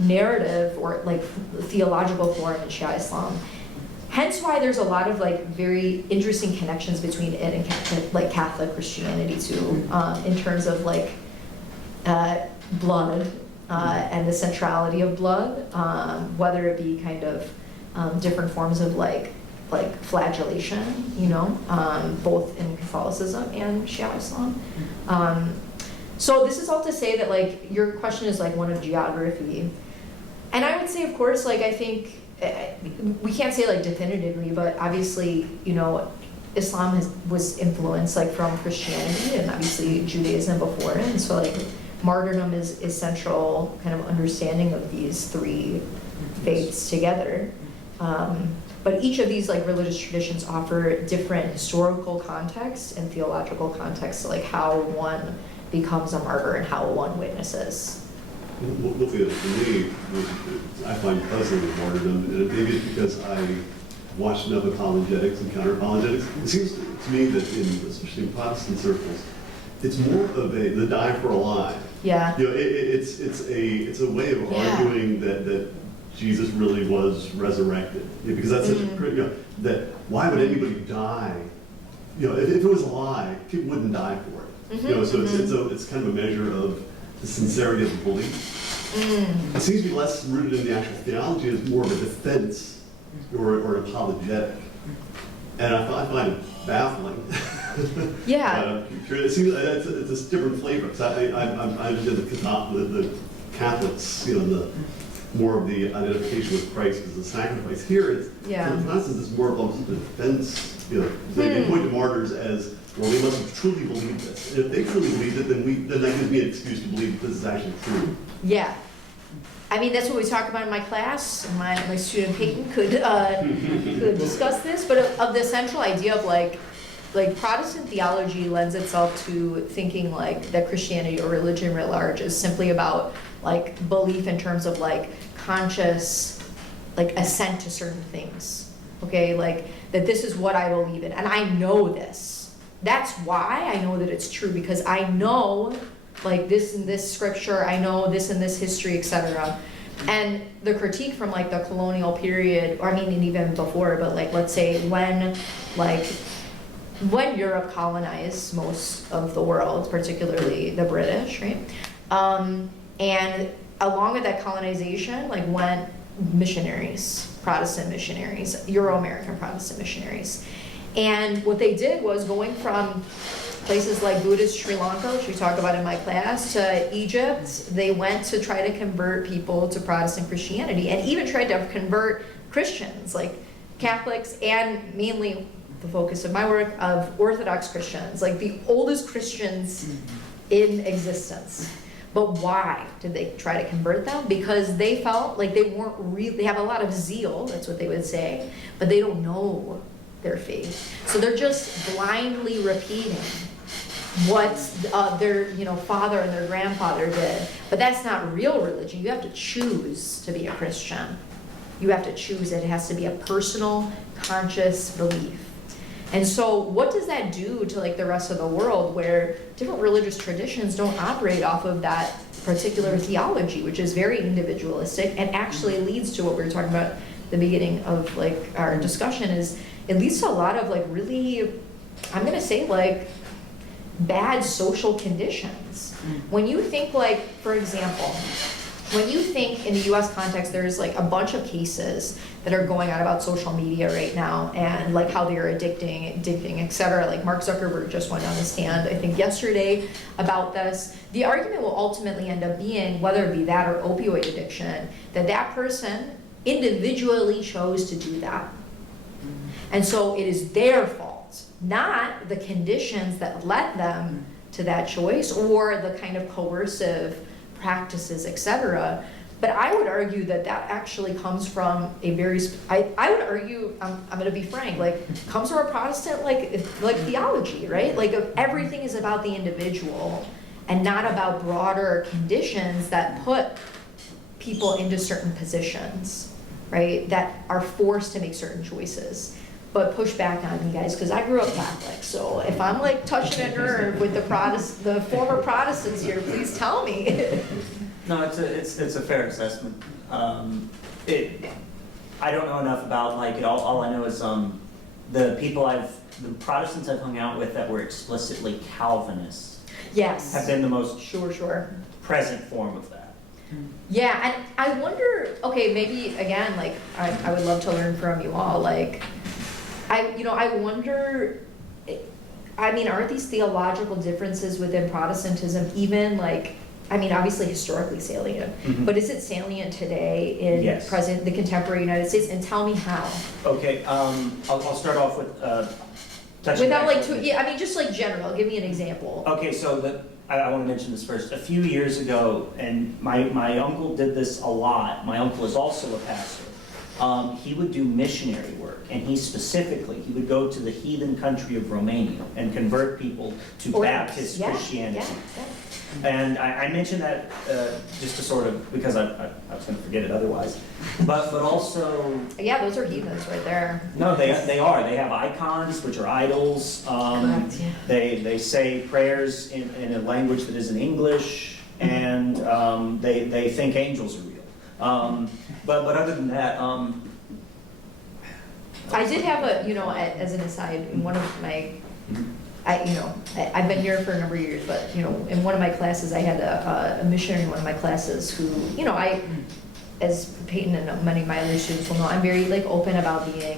narrative or like theological form in Shia Islam. Hence why there's a lot of like very interesting connections between it and Catholic Christianity too, in terms of like blood and the centrality of blood, whether it be kind of different forms of like flagellation, you know, both in Catholicism and Shia Islam. So this is all to say that like your question is like one of geography, and I would say, of course, like I think we can't say like definitively, but obviously, you know, Islam was influenced like from Christianity and obviously Judaism before it, and so like martyrdom is central kind of understanding of these three faiths together. But each of these like religious traditions offer different historical context and theological context to like how one becomes a martyr and how one witnesses. One thing that for me, I find puzzling with martyrdom, and maybe it's because I watched enough apologetics and counter-apologetics. It seems to me that especially in Protestant circles, it's more of the die for a lie. Yeah. You know, it's a way of arguing that Jesus really was resurrected, because that's such a, you know, that why would anybody die? You know, if it was a lie, people wouldn't die for it. You know, so it's kind of a measure of the sincerity of the belief. It seems to be less rooted in the actual theology, it's more of a defense or an apologetic. And I find it baffling. Yeah. It seems it's a different flavor. Because I'm the Catholics, you know, the more of the identification with Christ as a sacrifice. Here, it's for the Protestants, it's more of the defense. You know, they point to martyrs as, well, they must have truly believed this. And if they truly believed it, then that gives me an excuse to believe that this is actually true. Yeah. I mean, that's what we talk about in my class. My student Peyton could discuss this, but of the central idea of like Protestant theology lends itself to thinking like that Christianity or religion writ large is simply about like belief in terms of like conscious like assent to certain things. Okay, like that this is what I believe in, and I know this. That's why I know that it's true, because I know like this in this scripture, I know this in this history, etc. And the critique from like the colonial period, or I mean even before, but like let's say when Europe colonized most of the world, particularly the British, right? And along with that colonization, like went missionaries, Protestant missionaries, Euro-American Protestant missionaries. And what they did was going from places like Buddhist Sri Lanka, which we talk about in my class, to Egypt. They went to try to convert people to Protestant Christianity, and even tried to convert Christians, like Catholics, and mainly the focus of my work, of Orthodox Christians, like the oldest Christians in existence. But why did they try to convert them? Because they felt like they weren't really, they have a lot of zeal, that's what they would say, but they don't know their faith. So they're just blindly repeating what their father and their grandfather did. But that's not real religion. You have to choose to be a Christian. You have to choose it. It has to be a personal, conscious belief. And so what does that do to like the rest of the world, where different religious traditions don't operate off of that particular theology, which is very individualistic and actually leads to what we were talking about at the beginning of like our discussion, is it leads to a lot of like really, I'm gonna say like bad social conditions. When you think like, for example, when you think in the US context, there's like a bunch of cases that are going on about social media right now and like how they're addicting, et cetera. Like Mark Zuckerberg just went on the stand, I think yesterday, about this. The argument will ultimately end up being, whether it be that or opioid addiction, that that person individually chose to do that. And so it is their fault, not the conditions that led them to that choice or the kind of coercive practices, etc. But I would argue that that actually comes from a very, I would argue, I'm going to be frank, like comes from a Protestant like theology, right? Like everything is about the individual and not about broader conditions that put people into certain positions. right, that are forced to make certain choices. But push back on me, guys, because I grew up Catholic, so if I'm like touching a nerve with the former Protestants here, please tell me. No, it's a fair assessment. I don't know enough about like it. All I know is the Protestants I've hung out with that were explicitly Calvinist Yes. have been the most Sure. present form of that. Yeah, and I wonder, okay, maybe again, like, I would love to learn from you all, like, I wonder, I mean, aren't these theological differences within Protestantism even like, I mean, obviously historically salient, but is it salient today in Yes. the contemporary United States? And tell me how. Okay, I'll start off with touching Without back like, on- I mean, just like general, give me an example. Okay, so I want to mention this first. A few years ago, and my uncle did this a lot. My uncle is also a pastor. He would do missionary work, and he would go to the heathen country of Romania and convert people to Baptist Christianity. Yeah. And I mentioned that just to sort of, because I was going to forget it otherwise. But also... Yeah, those are heathens right there. No, they are. They have icons, which are idols. Correct, yeah. They say prayers in a language that isn't English, and they think angels are real. But other than that... I did have as an aside, in one of my... I've been here for a number of years, but, in one of my classes, I had a missionary in one of my classes who, as Peyton and many of my other students will know, I'm very, like, open about being,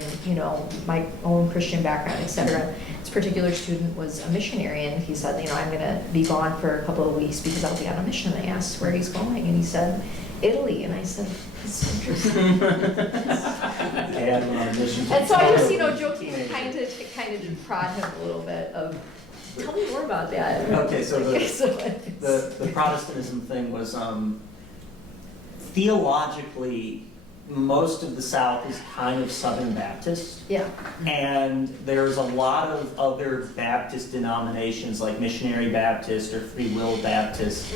my own Christian background, et cetera. This particular student was a missionary, and he said, I'm going to be gone for a couple of weeks because I'll be on a mission. I asked where he's going, and he said, Italy. And I said, that's interesting. Dad went on a mission to And so I just, Italy as a joked, teenager. kind of prod him a little bit of, tell me more about that. Okay, so the Protestantism thing was theologically, most of the South is kind of Southern Baptist. Yeah. And there's a lot of other Baptist denominations like Missionary Baptist or Free Will Baptist.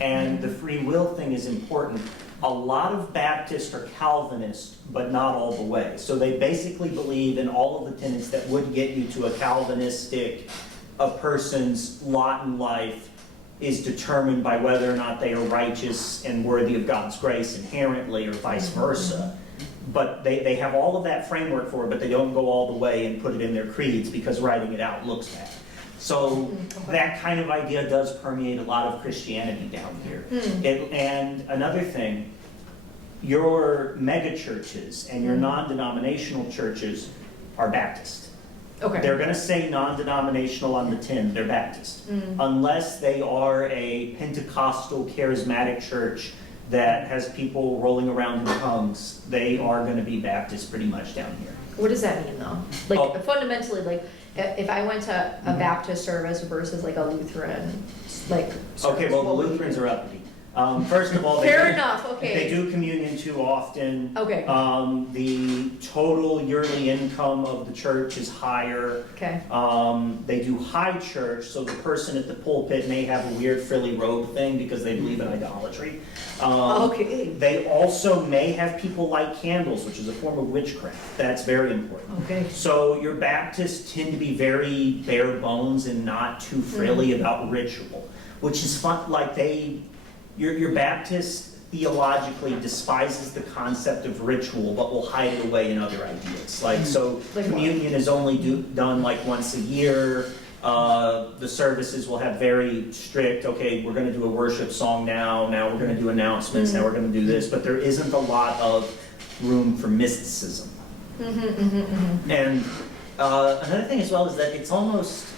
And the free will thing is important. A lot of Baptists are Calvinist, but not all the way. So they basically believe in all of the tenets that would get you to a Calvinistic, a person's lot in life is determined by whether or not they are righteous and worthy of God's grace inherently or vice versa. But they have all of that framework for it, but they don't go all the way and put it in their creeds because writing it out looks bad. So that kind of idea does permeate a lot of Christianity down here. And another thing, your mega churches and your non-denominational churches are Baptist. Okay. They're going to say non-denominational on the tin, they're Baptist. Unless they are a Pentecostal charismatic church that has people rolling around in tongues, they are going to be Baptist pretty much down here. What does that mean, though? Like, fundamentally, like, if I went to a Baptist service versus like a Lutheran, like. Service, Okay, well, the what would Lutherans you- are uppity. First of all, Fair enough, okay. They do communion too often. Okay. The total yearly income of the church is higher. Okay. They do high church, so the person at the pulpit may have a weird frilly robe thing because they believe in idolatry. Okay. They also may have people light candles, which is a form of witchcraft. That's very important. Okay. So your Baptists tend to be very bare bones and not too frilly about ritual, which is fun. Like your Baptist theologically despises the concept of ritual, but will hide it away in other ideas. Like communion is only done like once a year. The services will have very strict, okay, we're going to do a worship song now we're going to do announcements, now we're going to do this, but there isn't a lot of room for mysticism. And another thing as well is that it's almost,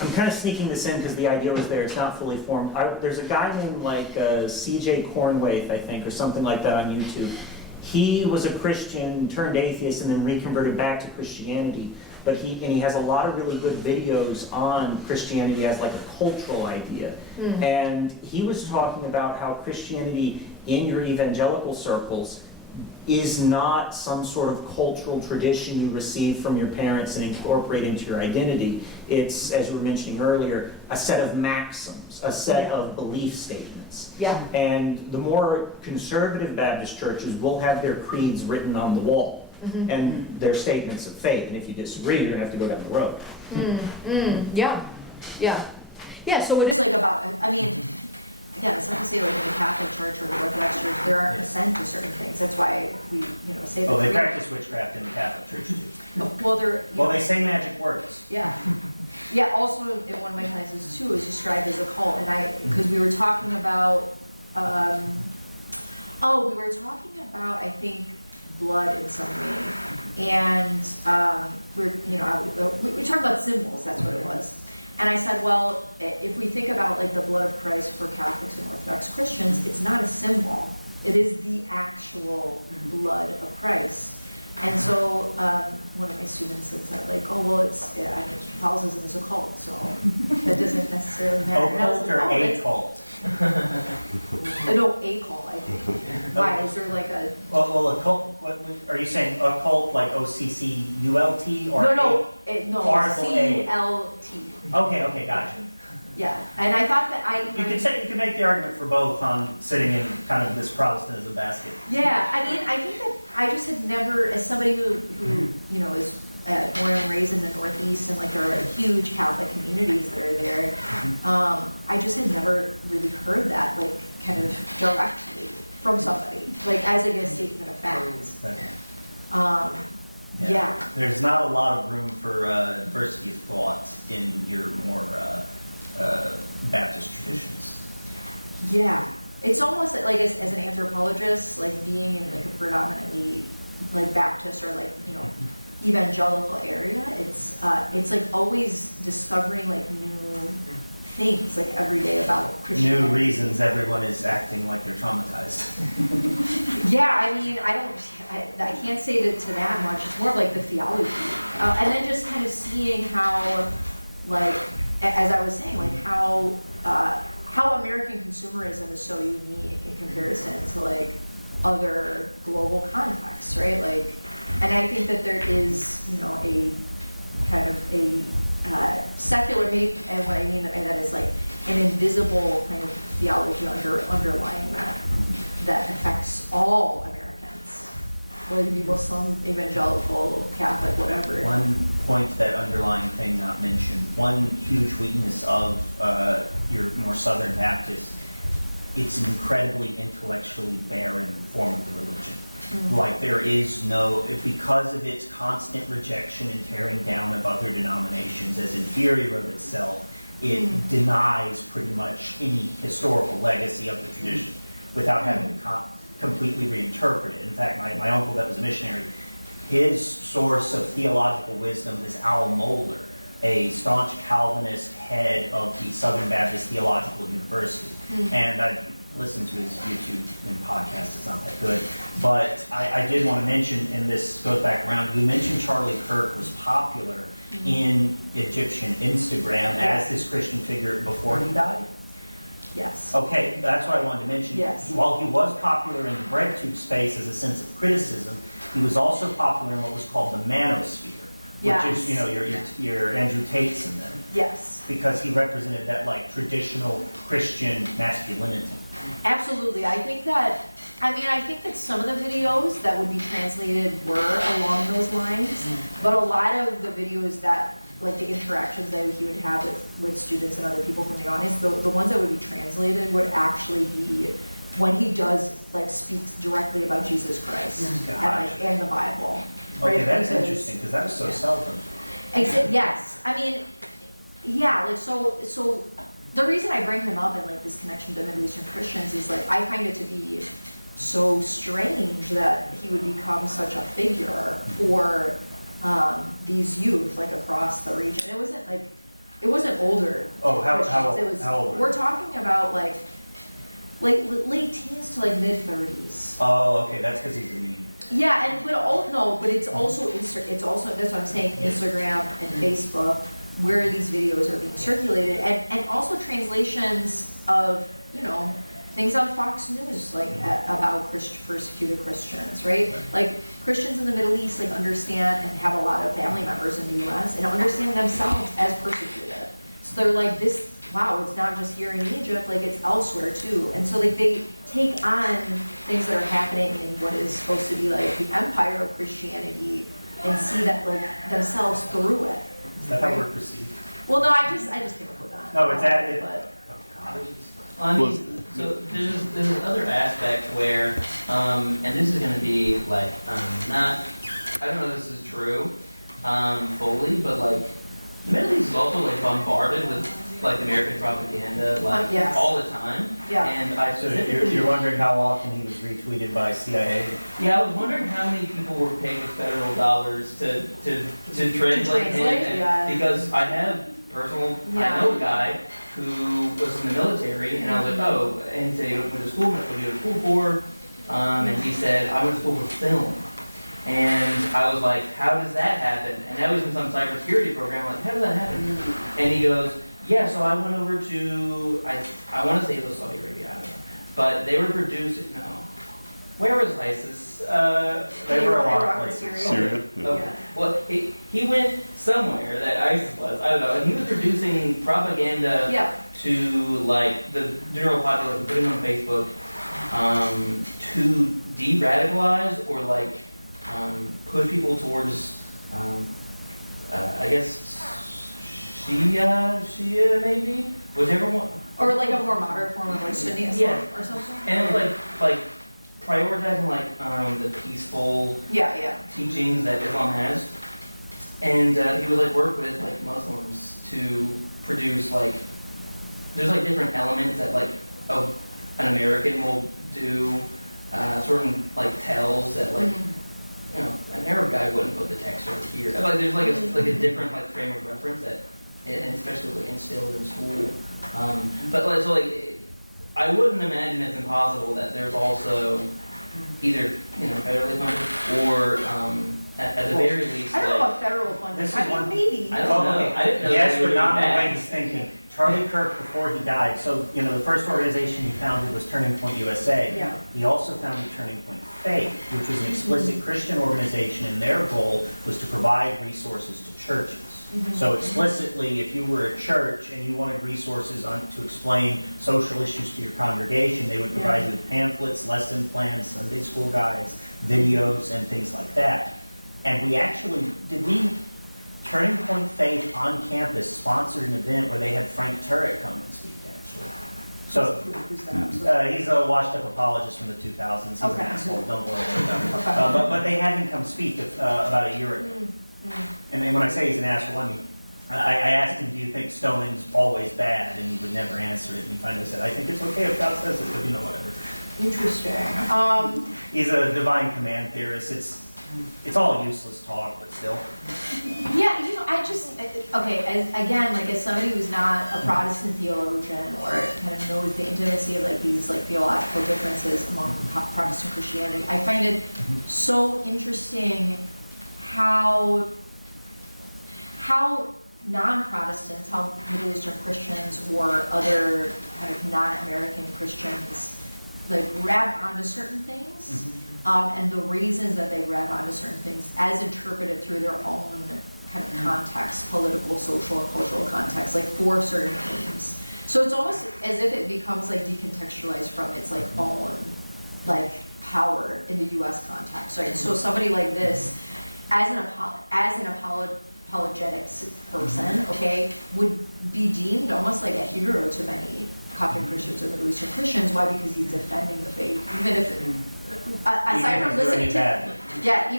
I'm kind of sneaking this in because the idea was there, it's not fully formed. There's a guy named like C.J. Cornwaith, I think, or something like that on YouTube. He was a Christian, turned atheist, and then reconverted back to Christianity. But he has a lot of really good videos on Christianity as like a cultural idea. And he was talking about how Christianity in your evangelical circles is not some sort of cultural tradition you receive from your parents and incorporate into your identity. It's, as you were mentioning earlier, a set of maxims, a set of belief statements. Yeah. And the more conservative Baptist churches will have their creeds written on the wall and their statements of faith. And if you disagree, you're going to have to go down the road. Yeah, so it is like about, I mean, again, it's not to say like in the Catholic Church or the Orthodox Church, there aren't assent to certain things. That's why we, say that. Oh, they practice witchcraft in the Catholic Church too. Well, they're, Well, they say magic words. yeah. Yeah, also in one of my classes too, is described as a cult, and because we were talking about, I think, blood in some way. And we talked about symbols, that's what it was. And I said, well, if we think about like the blood of Christ for Catholics and Orthodox Christians, it's not a symbol. It is the actual blood of Christ. And so one of my students had said like, oh, well, Catholicism is a cult, so that doesn't necessarily matter. Occult or a cult? No, a cult, I think. Why, is there like a... Well, a cult, are you saying a cult like OCCULT or? No, Article A. CLT. Okay, gotcha. Yeah, and I thought that You could make the argument for both on sitting in kind of this Protestantism basket. Yeah, I mean, I think that I just had never, as somebody who is born and raised in the Northeast, and like there are huge Catholic communities that are there, I just had never really heard that like kind of directly from somebody, like as a statement of fact. Yeah. There's not a lot of room for diversity of thought in your more Baptist traditions. Yeah, it's almost like as an anthropologist, like being in like a predominantly like Baptist or like evangelical area, it's like always discovering like new things like every day about Christianity. New reasons everyone is acting like they're traumatized. Yeah, I mean, I can't say to that much. It's more of like the theology, and then just kind of seeing how, like, as I was saying, like how American consumerism is so unique in comparison to like other global contexts, right? Like, and I think that there is, a kind of a secular, and what I mean by that is like an invisible kind of theology underlying that affects all Americans, whether it be Muslim, evangelical, Catholic, whatever. One point, that underlying thing not mentioned, one huge weakness of your more Southern Baptist, it's an incredibly intellectually barren form of the religion. Like there is no, because of its constant rejection and tearing down of other denominations as inferior of itself, it denies pretty much any historical legacy of the tradition without having to completely reinterpret it. In fact, my uncle that was a missionary, his source of theological wisdom is Al Mohler, a staunch Calvinist head of the Southern Baptist Theological University. And I've listened to his YouTube and podcast, it's not that good. But I did want to mention, and this goes back around, you mentioned Charlie Kirk was popular in Egyptian Instagram as this Christian figure before he died? Yes. Okay, that's what I wanted to mention. Yes. While he was popular in the breadtube space as a sense of criticism, he was also popular in what was called the manosphere, which is, your Andrew Tate's and them. Yes. Because he represented that like traditional Christian masculinity. Absolutely. I think that some of the videos that would be translated were along those lines, but a lot of the videos that, like the interactions that he would have with students and other people from the audience, the ones that would be translated would actually be when he does like speaks directly about Jesus Christ and the Bible. Okay, right? that's interesting because that was so seldom. Yes. I mean, yeah, like so the reason I bring him up and like this connection to Middle Eastern Christians is like I find it to be so strange that he would become such a figure for these youth like across the region. It wasn't older. Oh, how old? We're talking about like late teens to like mid 30s. Oh, okay, that's because he's a meme. Yeah, but it's also that's what I'm saying, Instagram and Facebook, where these videos are being circulated, and also translations of things on Fox News, like about persecuted Christians, right? Like Christians in the Middle East, like understand and have a lot of family members in the U.S. and understand themselves as persecuted. So they're like, this, wow, it's not just here in Egypt, like it's elsewhere too. And so like they take on things that are happening in what is supposed to be like the empire of Christianity and see that like themselves through it. Is that how Right. we're perceived? Well, no, I just came up with that. No, it's at it. But I mean, so there's this other aspect where, and this is going to be like, not, I don't know if this is true fully, but like the Middle East is also like bombarded with like American propaganda like Yes. all the time. Yeah. And I So specifically, you're wondering how often he was retweeted by CIA? yeah, I was wondering how many people were paid with federal dollars to translate him, translate, and- yeah. because I have personal, Yeah. I know a guy who was in the military, and I was like, oh, and he said he went to school, what did you go to school for? And he said, I went to school for film. And I was like, how does that happen? And that was in some cybersecurity program, like, how does that happen? And he goes, yeah, so I went over to, I want to say it was Saudi Arabia, I don't know. But they were producing, no. Where was ISIS? They were a lot of Iraq or places. Syria. Yeah. Okay. Well, he went somewhere that ISIS was, I don't know, and he was producing propaganda yeah, to like the general populace, putting on Facebook to de-radicalize or like push people towards, I guess, Shia maybe, whichever one. or like a more modern form of like Sunni Islam Yeah. or something. And it was like prioritizing like the peaceful Yeah, teachings that Islam has, and he would like work with like Muslims to produce like there's like different elements that like an American will do, certain like tells that like Mhm. you know an Arab guy wouldn't put the text over here. Like there's like a different like frame of reference that and especially like instilled in school. But like so like I wouldn't imagine it's impossible that there's also either federally funded or at the very least I don't know like about federal funding. This is I mean, one- maybe. I don't know. Okay. I didn't know Yes, they but would not in do the way that. he's thinking. Charlie Kirk, before he died, so, the first organization he founded was Turning Point USA. Yeah. He also founded Turning Point Faith, which was an explicit Christian organization, and their goal was to provide resources to churches. So explicitly, if you were a church and you wanted resources to explain social issues to your congregation, they would provide you with pamphlets, lesson plans, Sunday school guides, videos, and things like that. And Turning Point Faith on campus sponsored an event where they had Frank Turek come and speak, actually. So, Who's that? he's a washed-up apologist from the 2000s. He's an Okay. asshole, don't worry about him. Okay. But they had him come speak about a year ago. And then when I say he's an asshole, I mean, I asked him, do you think stoning's always bad? And he would never answer it. And he finally said, I think it's okay if God says it, but whatever. Interesting. He's a divine command theorist. It's all useless talk, but still. Yeah, I just, okay, as somebody who's not a Protestant theologian or kind of knows the intimacy of like these like theological differences among Protestant Christianity, I find it so interesting how non-Protestants, how Middle Eastern Christians or other kind of non-American Christians like grab onto certain things. And the reasons that they grab onto certain things as interpreted through their own kind of context, political, social, and cultural context, like for certain themes. So it's almost as if it becomes like decontextualized from its like own like power in the U.S. context, right? So somebody like this, as an apologetics person, okay, would be deemed almost like a hero to many Coptic Christians or Middle Eastern Christians. Why? Because he's defending the faith, even if aside from listening to, because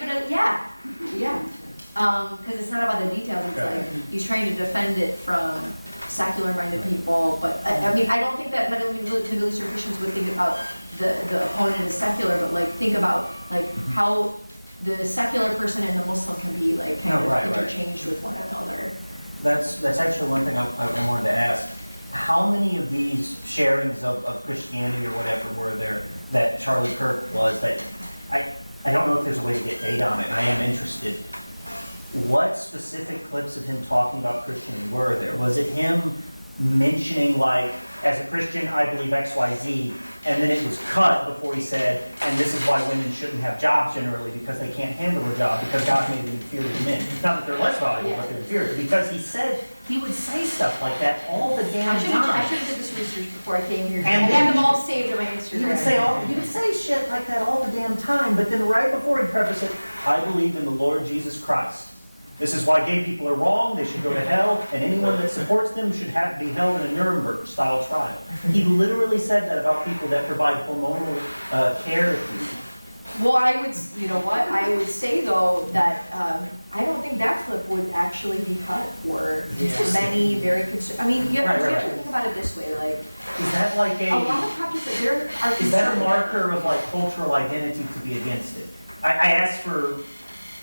it's not about the details. It's like he's trying to defend it from secular-minded people. But I mean, I don't think that Middle Eastern Christians would think about the opponent as secular, but like think about like how the secular person and the Muslim can be like kind of interchanged with one another. That's actually one thing I wanted to ask. How many of these sharings of Christianity or whatever were there that Charlie Kirk was that I don't know if there's a way to get data on it, and I am interested. What specific clips of him talking about Christianity were there? Was it him mentioning like, as a Christian, I believe X, Y, Z, and then it was cut before he said, and this is why women shouldn't have jobs generally, because they can't handle a job, because God made them inferior to men. Not that they're less valuable, but they're inferior, because he would say stuff like that all the damn I should time. have did this research before I came here. And I had then- them all saved in my Instagram. He would say shit like that all the damn time, but then right before he'd preface it, I believe in the Lord Jesus Christ. This is why gay people are wrong, they should go to hell, and anyone that supports them should be held in a Nuremberg-style trial. He literally said that about people that provide hormonal care. Well, I would, you know what, I would say though that I don't think that clip would actually be cut for many very I mean, you have to think about it this way, like, Is that like a lot of Coptics, like, there are is that a conservative- marker of like cultural identity to be against it? I asked for,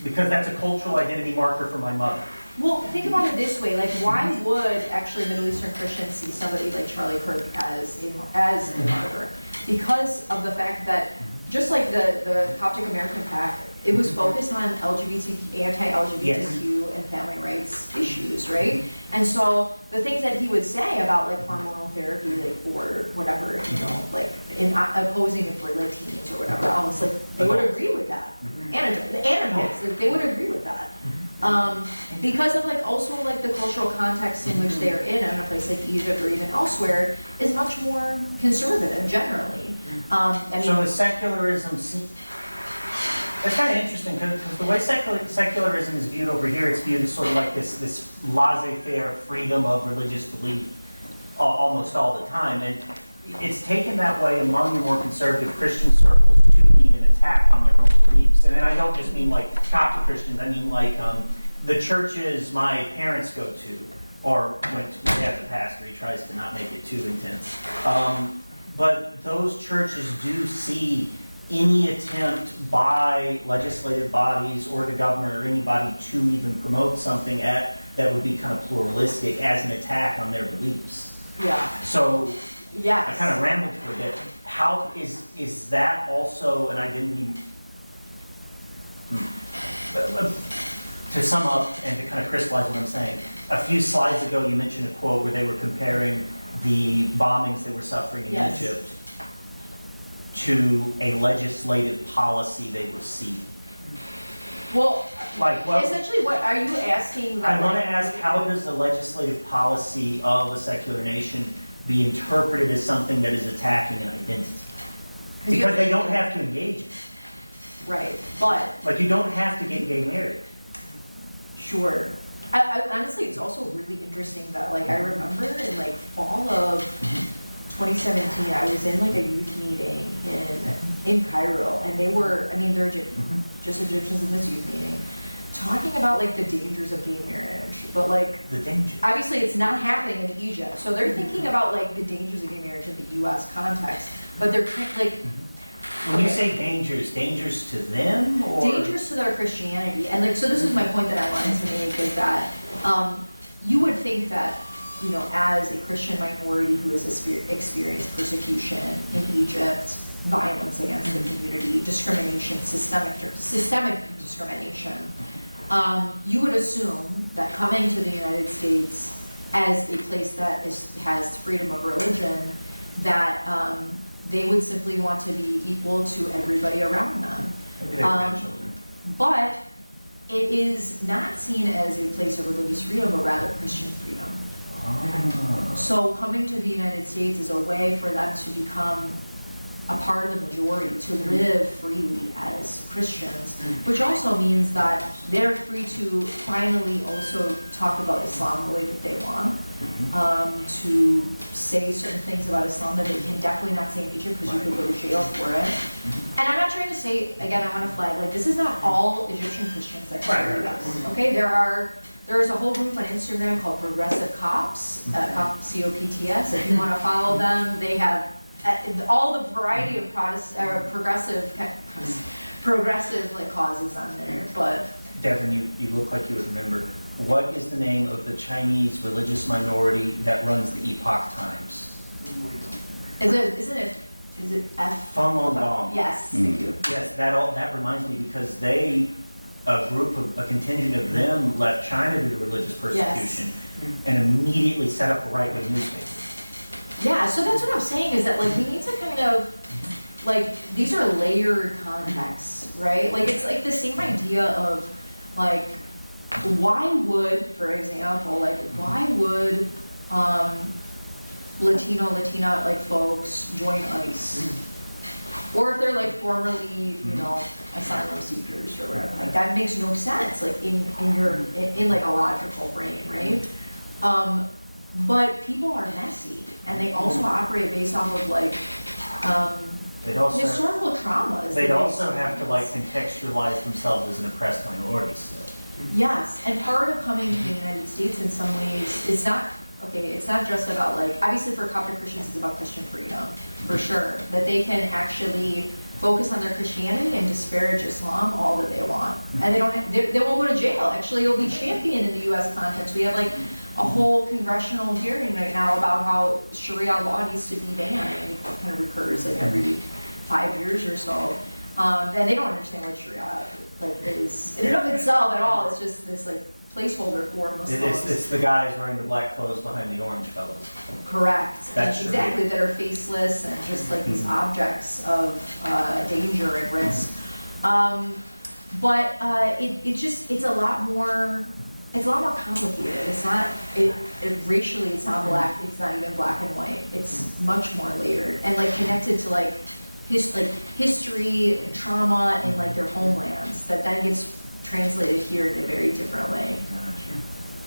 because that's a cultural identity marker for my mother. Well, think about it this way, like, why would actually Middle Eastern Christians see somebody like Charlie Kirk as a martyr? Because of the fact that, just like the Coptic American Pact, it was focused on anti-LGBTQ and family rights issues, right? And so the things that he would say about like hormonal therapy, like for whatever, you know, like in opposing it for like teens or whatever else, like they would agree with that. The animals, like, they would agree with that. Because of like also like the cultural context in which they're in a place like Egypt or even elsewhere is much more conservative generally. I mean, So is secularism, it's kind of interesting because the way secularism is viewed over here, it's viewed as sort of like this laissez-faire freedom of religious belief almost all the time. And it's taken that way among the more conservative Christian circles to be an attack on their own beliefs. And I don't just mean like Coptic Christians, I mean like the churches my parents go to, or went to, we have the pastor, he tries to not make it too intense. But those churches do see any attempt by legislative bodies or the government or anybody to even promote something that would be kind of pluralistic as an attack on their beliefs. yeah, So yes. I kind of rambled for a bit. How is that also an identity? To sum up and to kind of crystallize what I'm saying, a few slides ago you mentioned a quote where they were comparing the bombings they were suffering in Yes. Egypt to a legislative policy they were seeing. Well, Like what? essentially, what are you asking? I want to ask, how does the legislative policy of a secular nation be interpreted as something that is attacking an identity? Because they don't have to engage it. Right, but Like, you don't have to get gay married. sure. Honestly, it's also really interesting that, like, I remember in like fall of 2017, I was in like a youth meeting in Cairo, and they were, I mean, they're just Egyptians in this youth meeting, talking about like the dangers of gay marriage, but like, The danger. obviously it's not happening in Egypt, so they're thinking about like the dangers of gay marriage in the U.S. context, but they're like, When you say dangers to them, or? dangerous to their Christianity. And like, so this is my point that I wanted to make, is that you would think that, you know, as a Christian minority who has experienced persecution in Egypt, violence against the community, discrimination, systemic discrimination, you would assume that coming to the United States as a place that has freedom of religion, that they would simply want to be equal to everybody around them. Maybe they're grandchildren. But it is not seen as a place of religious freedom, but rather Christian freedom. Ah. So coming to the United States is a way for them to become a part of the majority, to live freely as Christians, which also means that they're free to finally also talk about Islam the way that they want, to say certain things about Islam that they can definitely not say in Egypt because you could go to jail for it. And I'm not trying to say, again, I want to flag, like, this is not all Egyptian Christians that carry this, okay? There's a whole group on Instagram called Progressive Cops, COPTS. If you want to follow them, they have all the variety of progressive like causes on there. But Devin, you look like you would remember. What is the name of the Chinese religious minority that runs the Epoch Times? is it F? Falun Gong. Yes, thank you. Yes, that reminds me, because they a contingent of them left China due to religious persecution and immediately set up a right-wing newspaper. Yeah, so that's what I'm saying, is that like we need to kind of, like, these are layered contexts, right? Like, it's like the same idea of, like, why would, for example, like, why would Latina, like, folks join ICE? Or if they're, like, formerly, you know, asylum seekers or whatever, like, that makes no sense, like, in like, a logical brain, right? But people are messy, and they also operate based off of, like, They'd also, historical traumas. they'd also have to like contextualize themselves as an oppressed minority still. Yes, and part of coming to the United States in some ways, it's not just about, like, obviously for Coptic Christians, it's about Christian freedom, for sure. That they can actually focus on their Christianity and disparage Islam all that they want. And they won't go to jail. Actually, it'll be championed in the US context. We have, like, a whole congressional hearing right now about how Sharia law needs to be banned, and it kind of recurs like every 5 years or so. And they don't understand what Sharia, like, is in and of itself at all. It's just this, like, placeholder for Muslims. It's the guys wearing the black clothes behind the orange fellows. Correct. That's exactly, that are faceless and just like these objects of danger and risk. But it's a lot more complicated. It's not, racially, it's not black, it's not even black and white. It's much more layered and, like, connected to, like, history and trauma in, like, their homelands that then gets translated here in a very different way.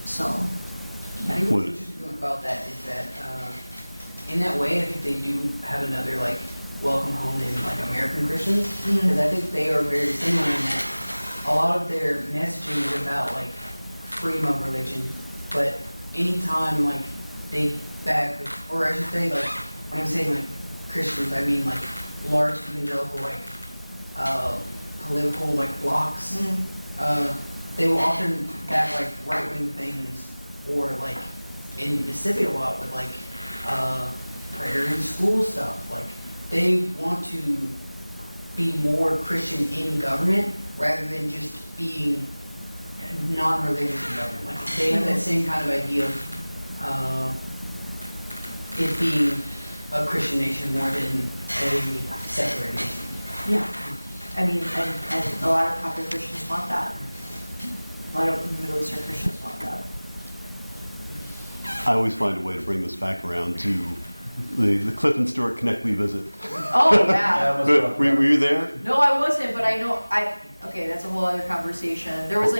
So, I think what's interesting about that is that, in that way, I think they do have another, like, welcome home in, like, American Christians, because I think they are very similar in that a lot of their messaging is about, like, freedom of religion, but anytime, like, they back, or I should say, like, when I'm saying, like, Christians, I mean, like, large evangelical, like, political, like, blocks, they will often back, like, right-wing things, or, like, in Mississippi a lot with, like, prayer in school stuff. Like, they want to be more Christian in government rather than just being non-religious in government. Like, they have that same kind of idea of it being a Christian nation more than a secular nation. yeah. I mean, and a lot of Coptic Christians want that. A lot of Middle Eastern Christians want that. I always find a way to bring this back around to the Cliff and Stewart Connect Lee visit. Oh, yeah. Were you there? No, I wasn't, but I know, okay, that's a whole other conversation. There was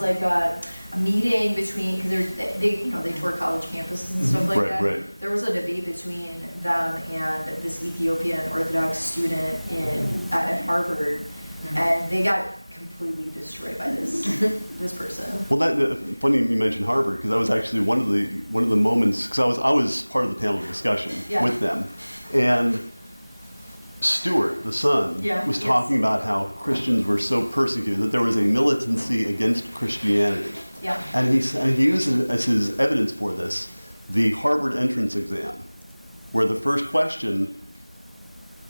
like a meeting between, because they tour college campuses and stuff like that. Right. There was a debate between them and this Ethiopian Orthodox student at Harvard, and they got completely destroyed by this person. Well, funny you mentioned Harvard, because that was actually one of the moments, because I was part of the panel discussion with them, and Stewart, the son, was talking about how Christians were so persecuted that there was a militancy against Christianity. Yeah. And he used as his evidence for this the Harvard entrance exam, where the first question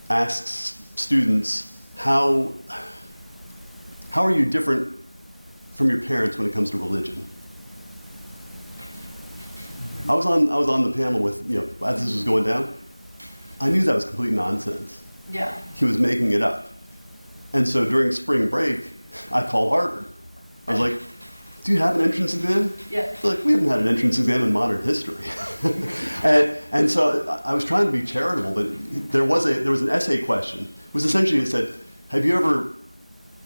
asks students, how are you different from your parents when it comes to religion? I was on the panel with, as this was going down. I knew that was complete nonsense. Yeah. He was making it up. And so during spring break, I called Harvard. I was like, do you have an entrance exam? Yeah. They're like, we haven't had an entrance exam in modern history. and so I was trying to be charitable, but there was an essay question. It was essentially, it said, have you ever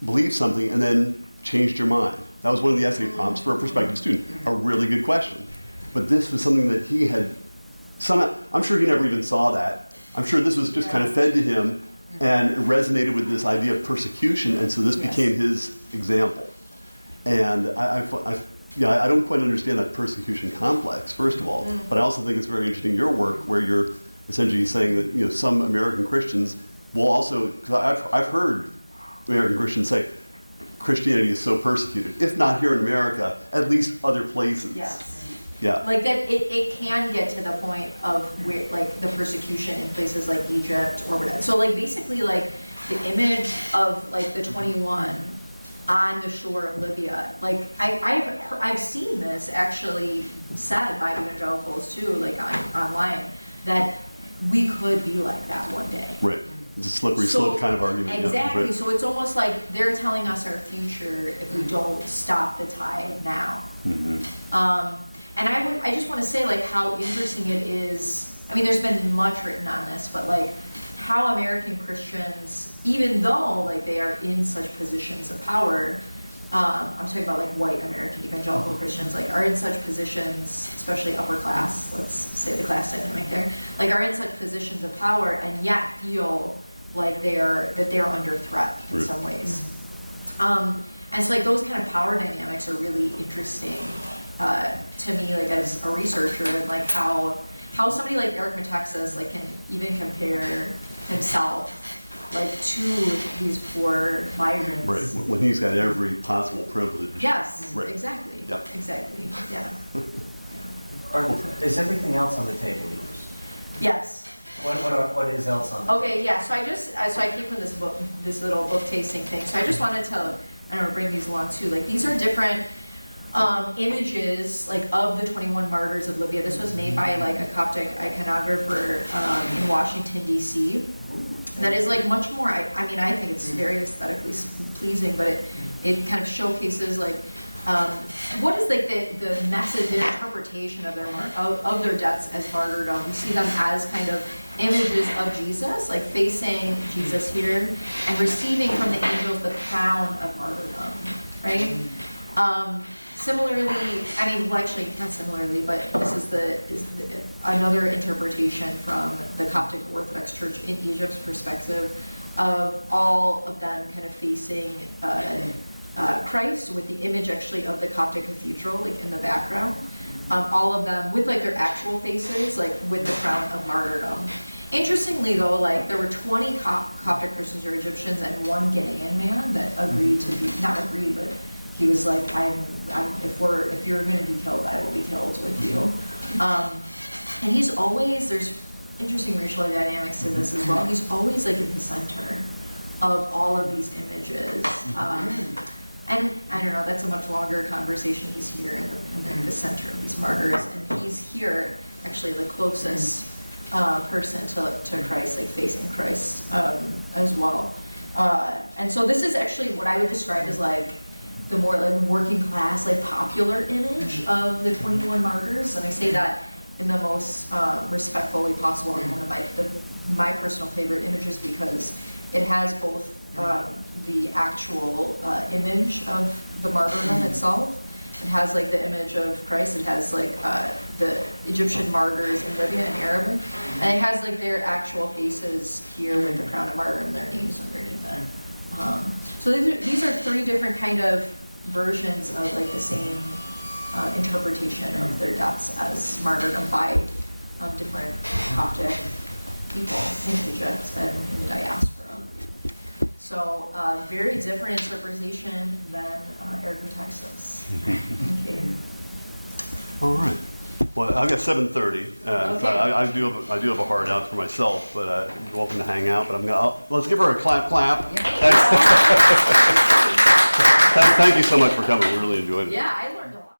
believed something and then changed your mind? That was one of the essay prompts for a prospective student. A really good question. But this was something that he had, I'm sure he never even saw that. I'm sure this was just kind of fed to him, and it resonated with this idea of persecution, and so this became his example. And I don't quite understand that persecution complex, first of all, but I also think it's very interesting, your work, where you're essentially saying that some American Christians will also, because I've heard American Christians say, Christianity is so persecuted, if not here in America, at least other places. Yes. Yeah. Like that, it can get to the point of where, like, the persecution in places like Egypt or whatever. So, like, basically, like, the image of, like, the 21 on the shore of Libya. Like, I've seen this actually said by evangelicals too, like online, that we could be like that one day. Right. It's a slippery slope kind of argument. yeah, Exactly, right. so it's almost like they're telling us our future if we don't stop the tide now. Mhm. And I just want to say like how interesting it is. I mean, there's been much written on this, but like how American Christians, even though like they are in such positions of power, I'm talking about like white American evangelical Christians, like are in such positions, especially upper class, let's say the class dynamic there, like are in such positions of power and yet feel like they're under threat in Right. some ways. And so like those kind of power dynamics are really interesting to me, like as a researcher, and like how somebody like Eric Metaxas like can even compare himself like to these poor migrants. Right, when he's got every possible privilege. Yes, Right. exactly. Yep. Exactly. Yeah. Is everything else on the table yours? Yes. What is else on the table? Okay. Yeah. So I came from this book, this little book tasting thing. So I just wanted to, I don't know, bring these along too. Like these are different images like of the 21 martyrs of Libya. This was made by like a Coptic iconographer in Washington D.C. That is like much more. I mean, I think it's very aesthetically pleasing, but it kind of showcases like what is like the message, their interpretation of their deaths as martyrdom. We see them as kind of images of Jesus, like facing Jesus here and receiving from the angels the crown of martyrdom, right? Similarly, I mean, well, actually, not similarly, but this is another interpretation from the Coptic Orthodox Church in Egypt's perspective of all of them kind of facing Christ with the image actually of the Coptic cathedral, like in the background. All of them with like their actual faces, like with the crown of martyrdom. Interestingly though, like there were 20 Coptic Christians or Egyptians and one Ghanaian man that agreed to be, not agreed, but he was like, if you're going to be killed, I will be killed with you. And he's always, there's interesting racial dynamics to this as well. He's always like in the center of all of these images. And I don't know, that's a much longer conversation. He's here in the center of these martyrs, and he's here actually the closest person to Christ, like facing Christ as well. And so this is actually what I would describe as like the more like working class, like popular image of the 21 martyrs. And I say that in the most respectful way possible, and one of my personal favorite images, because it has both the actual image of the martyrdom itself. It has like the image of Christ. It has like the Egyptian martyrs in Libya in Arabic, and it has like their actual faces here with the crown of martyrdom and their names underneath it. So these are three different kind of versions of like the same interpretation of their deaths as martyrdom by different Coptic people in Egypt and in the diaspora. So very different interpretation than Eric Metaxas. All right. Well, I've got 7:30. Okay. I do have a hard out for myself, but you're welcome to hang out. But let's give her a clap. Yeah. Thank you so much for coming. We really enjoyed it. Yeah, I learned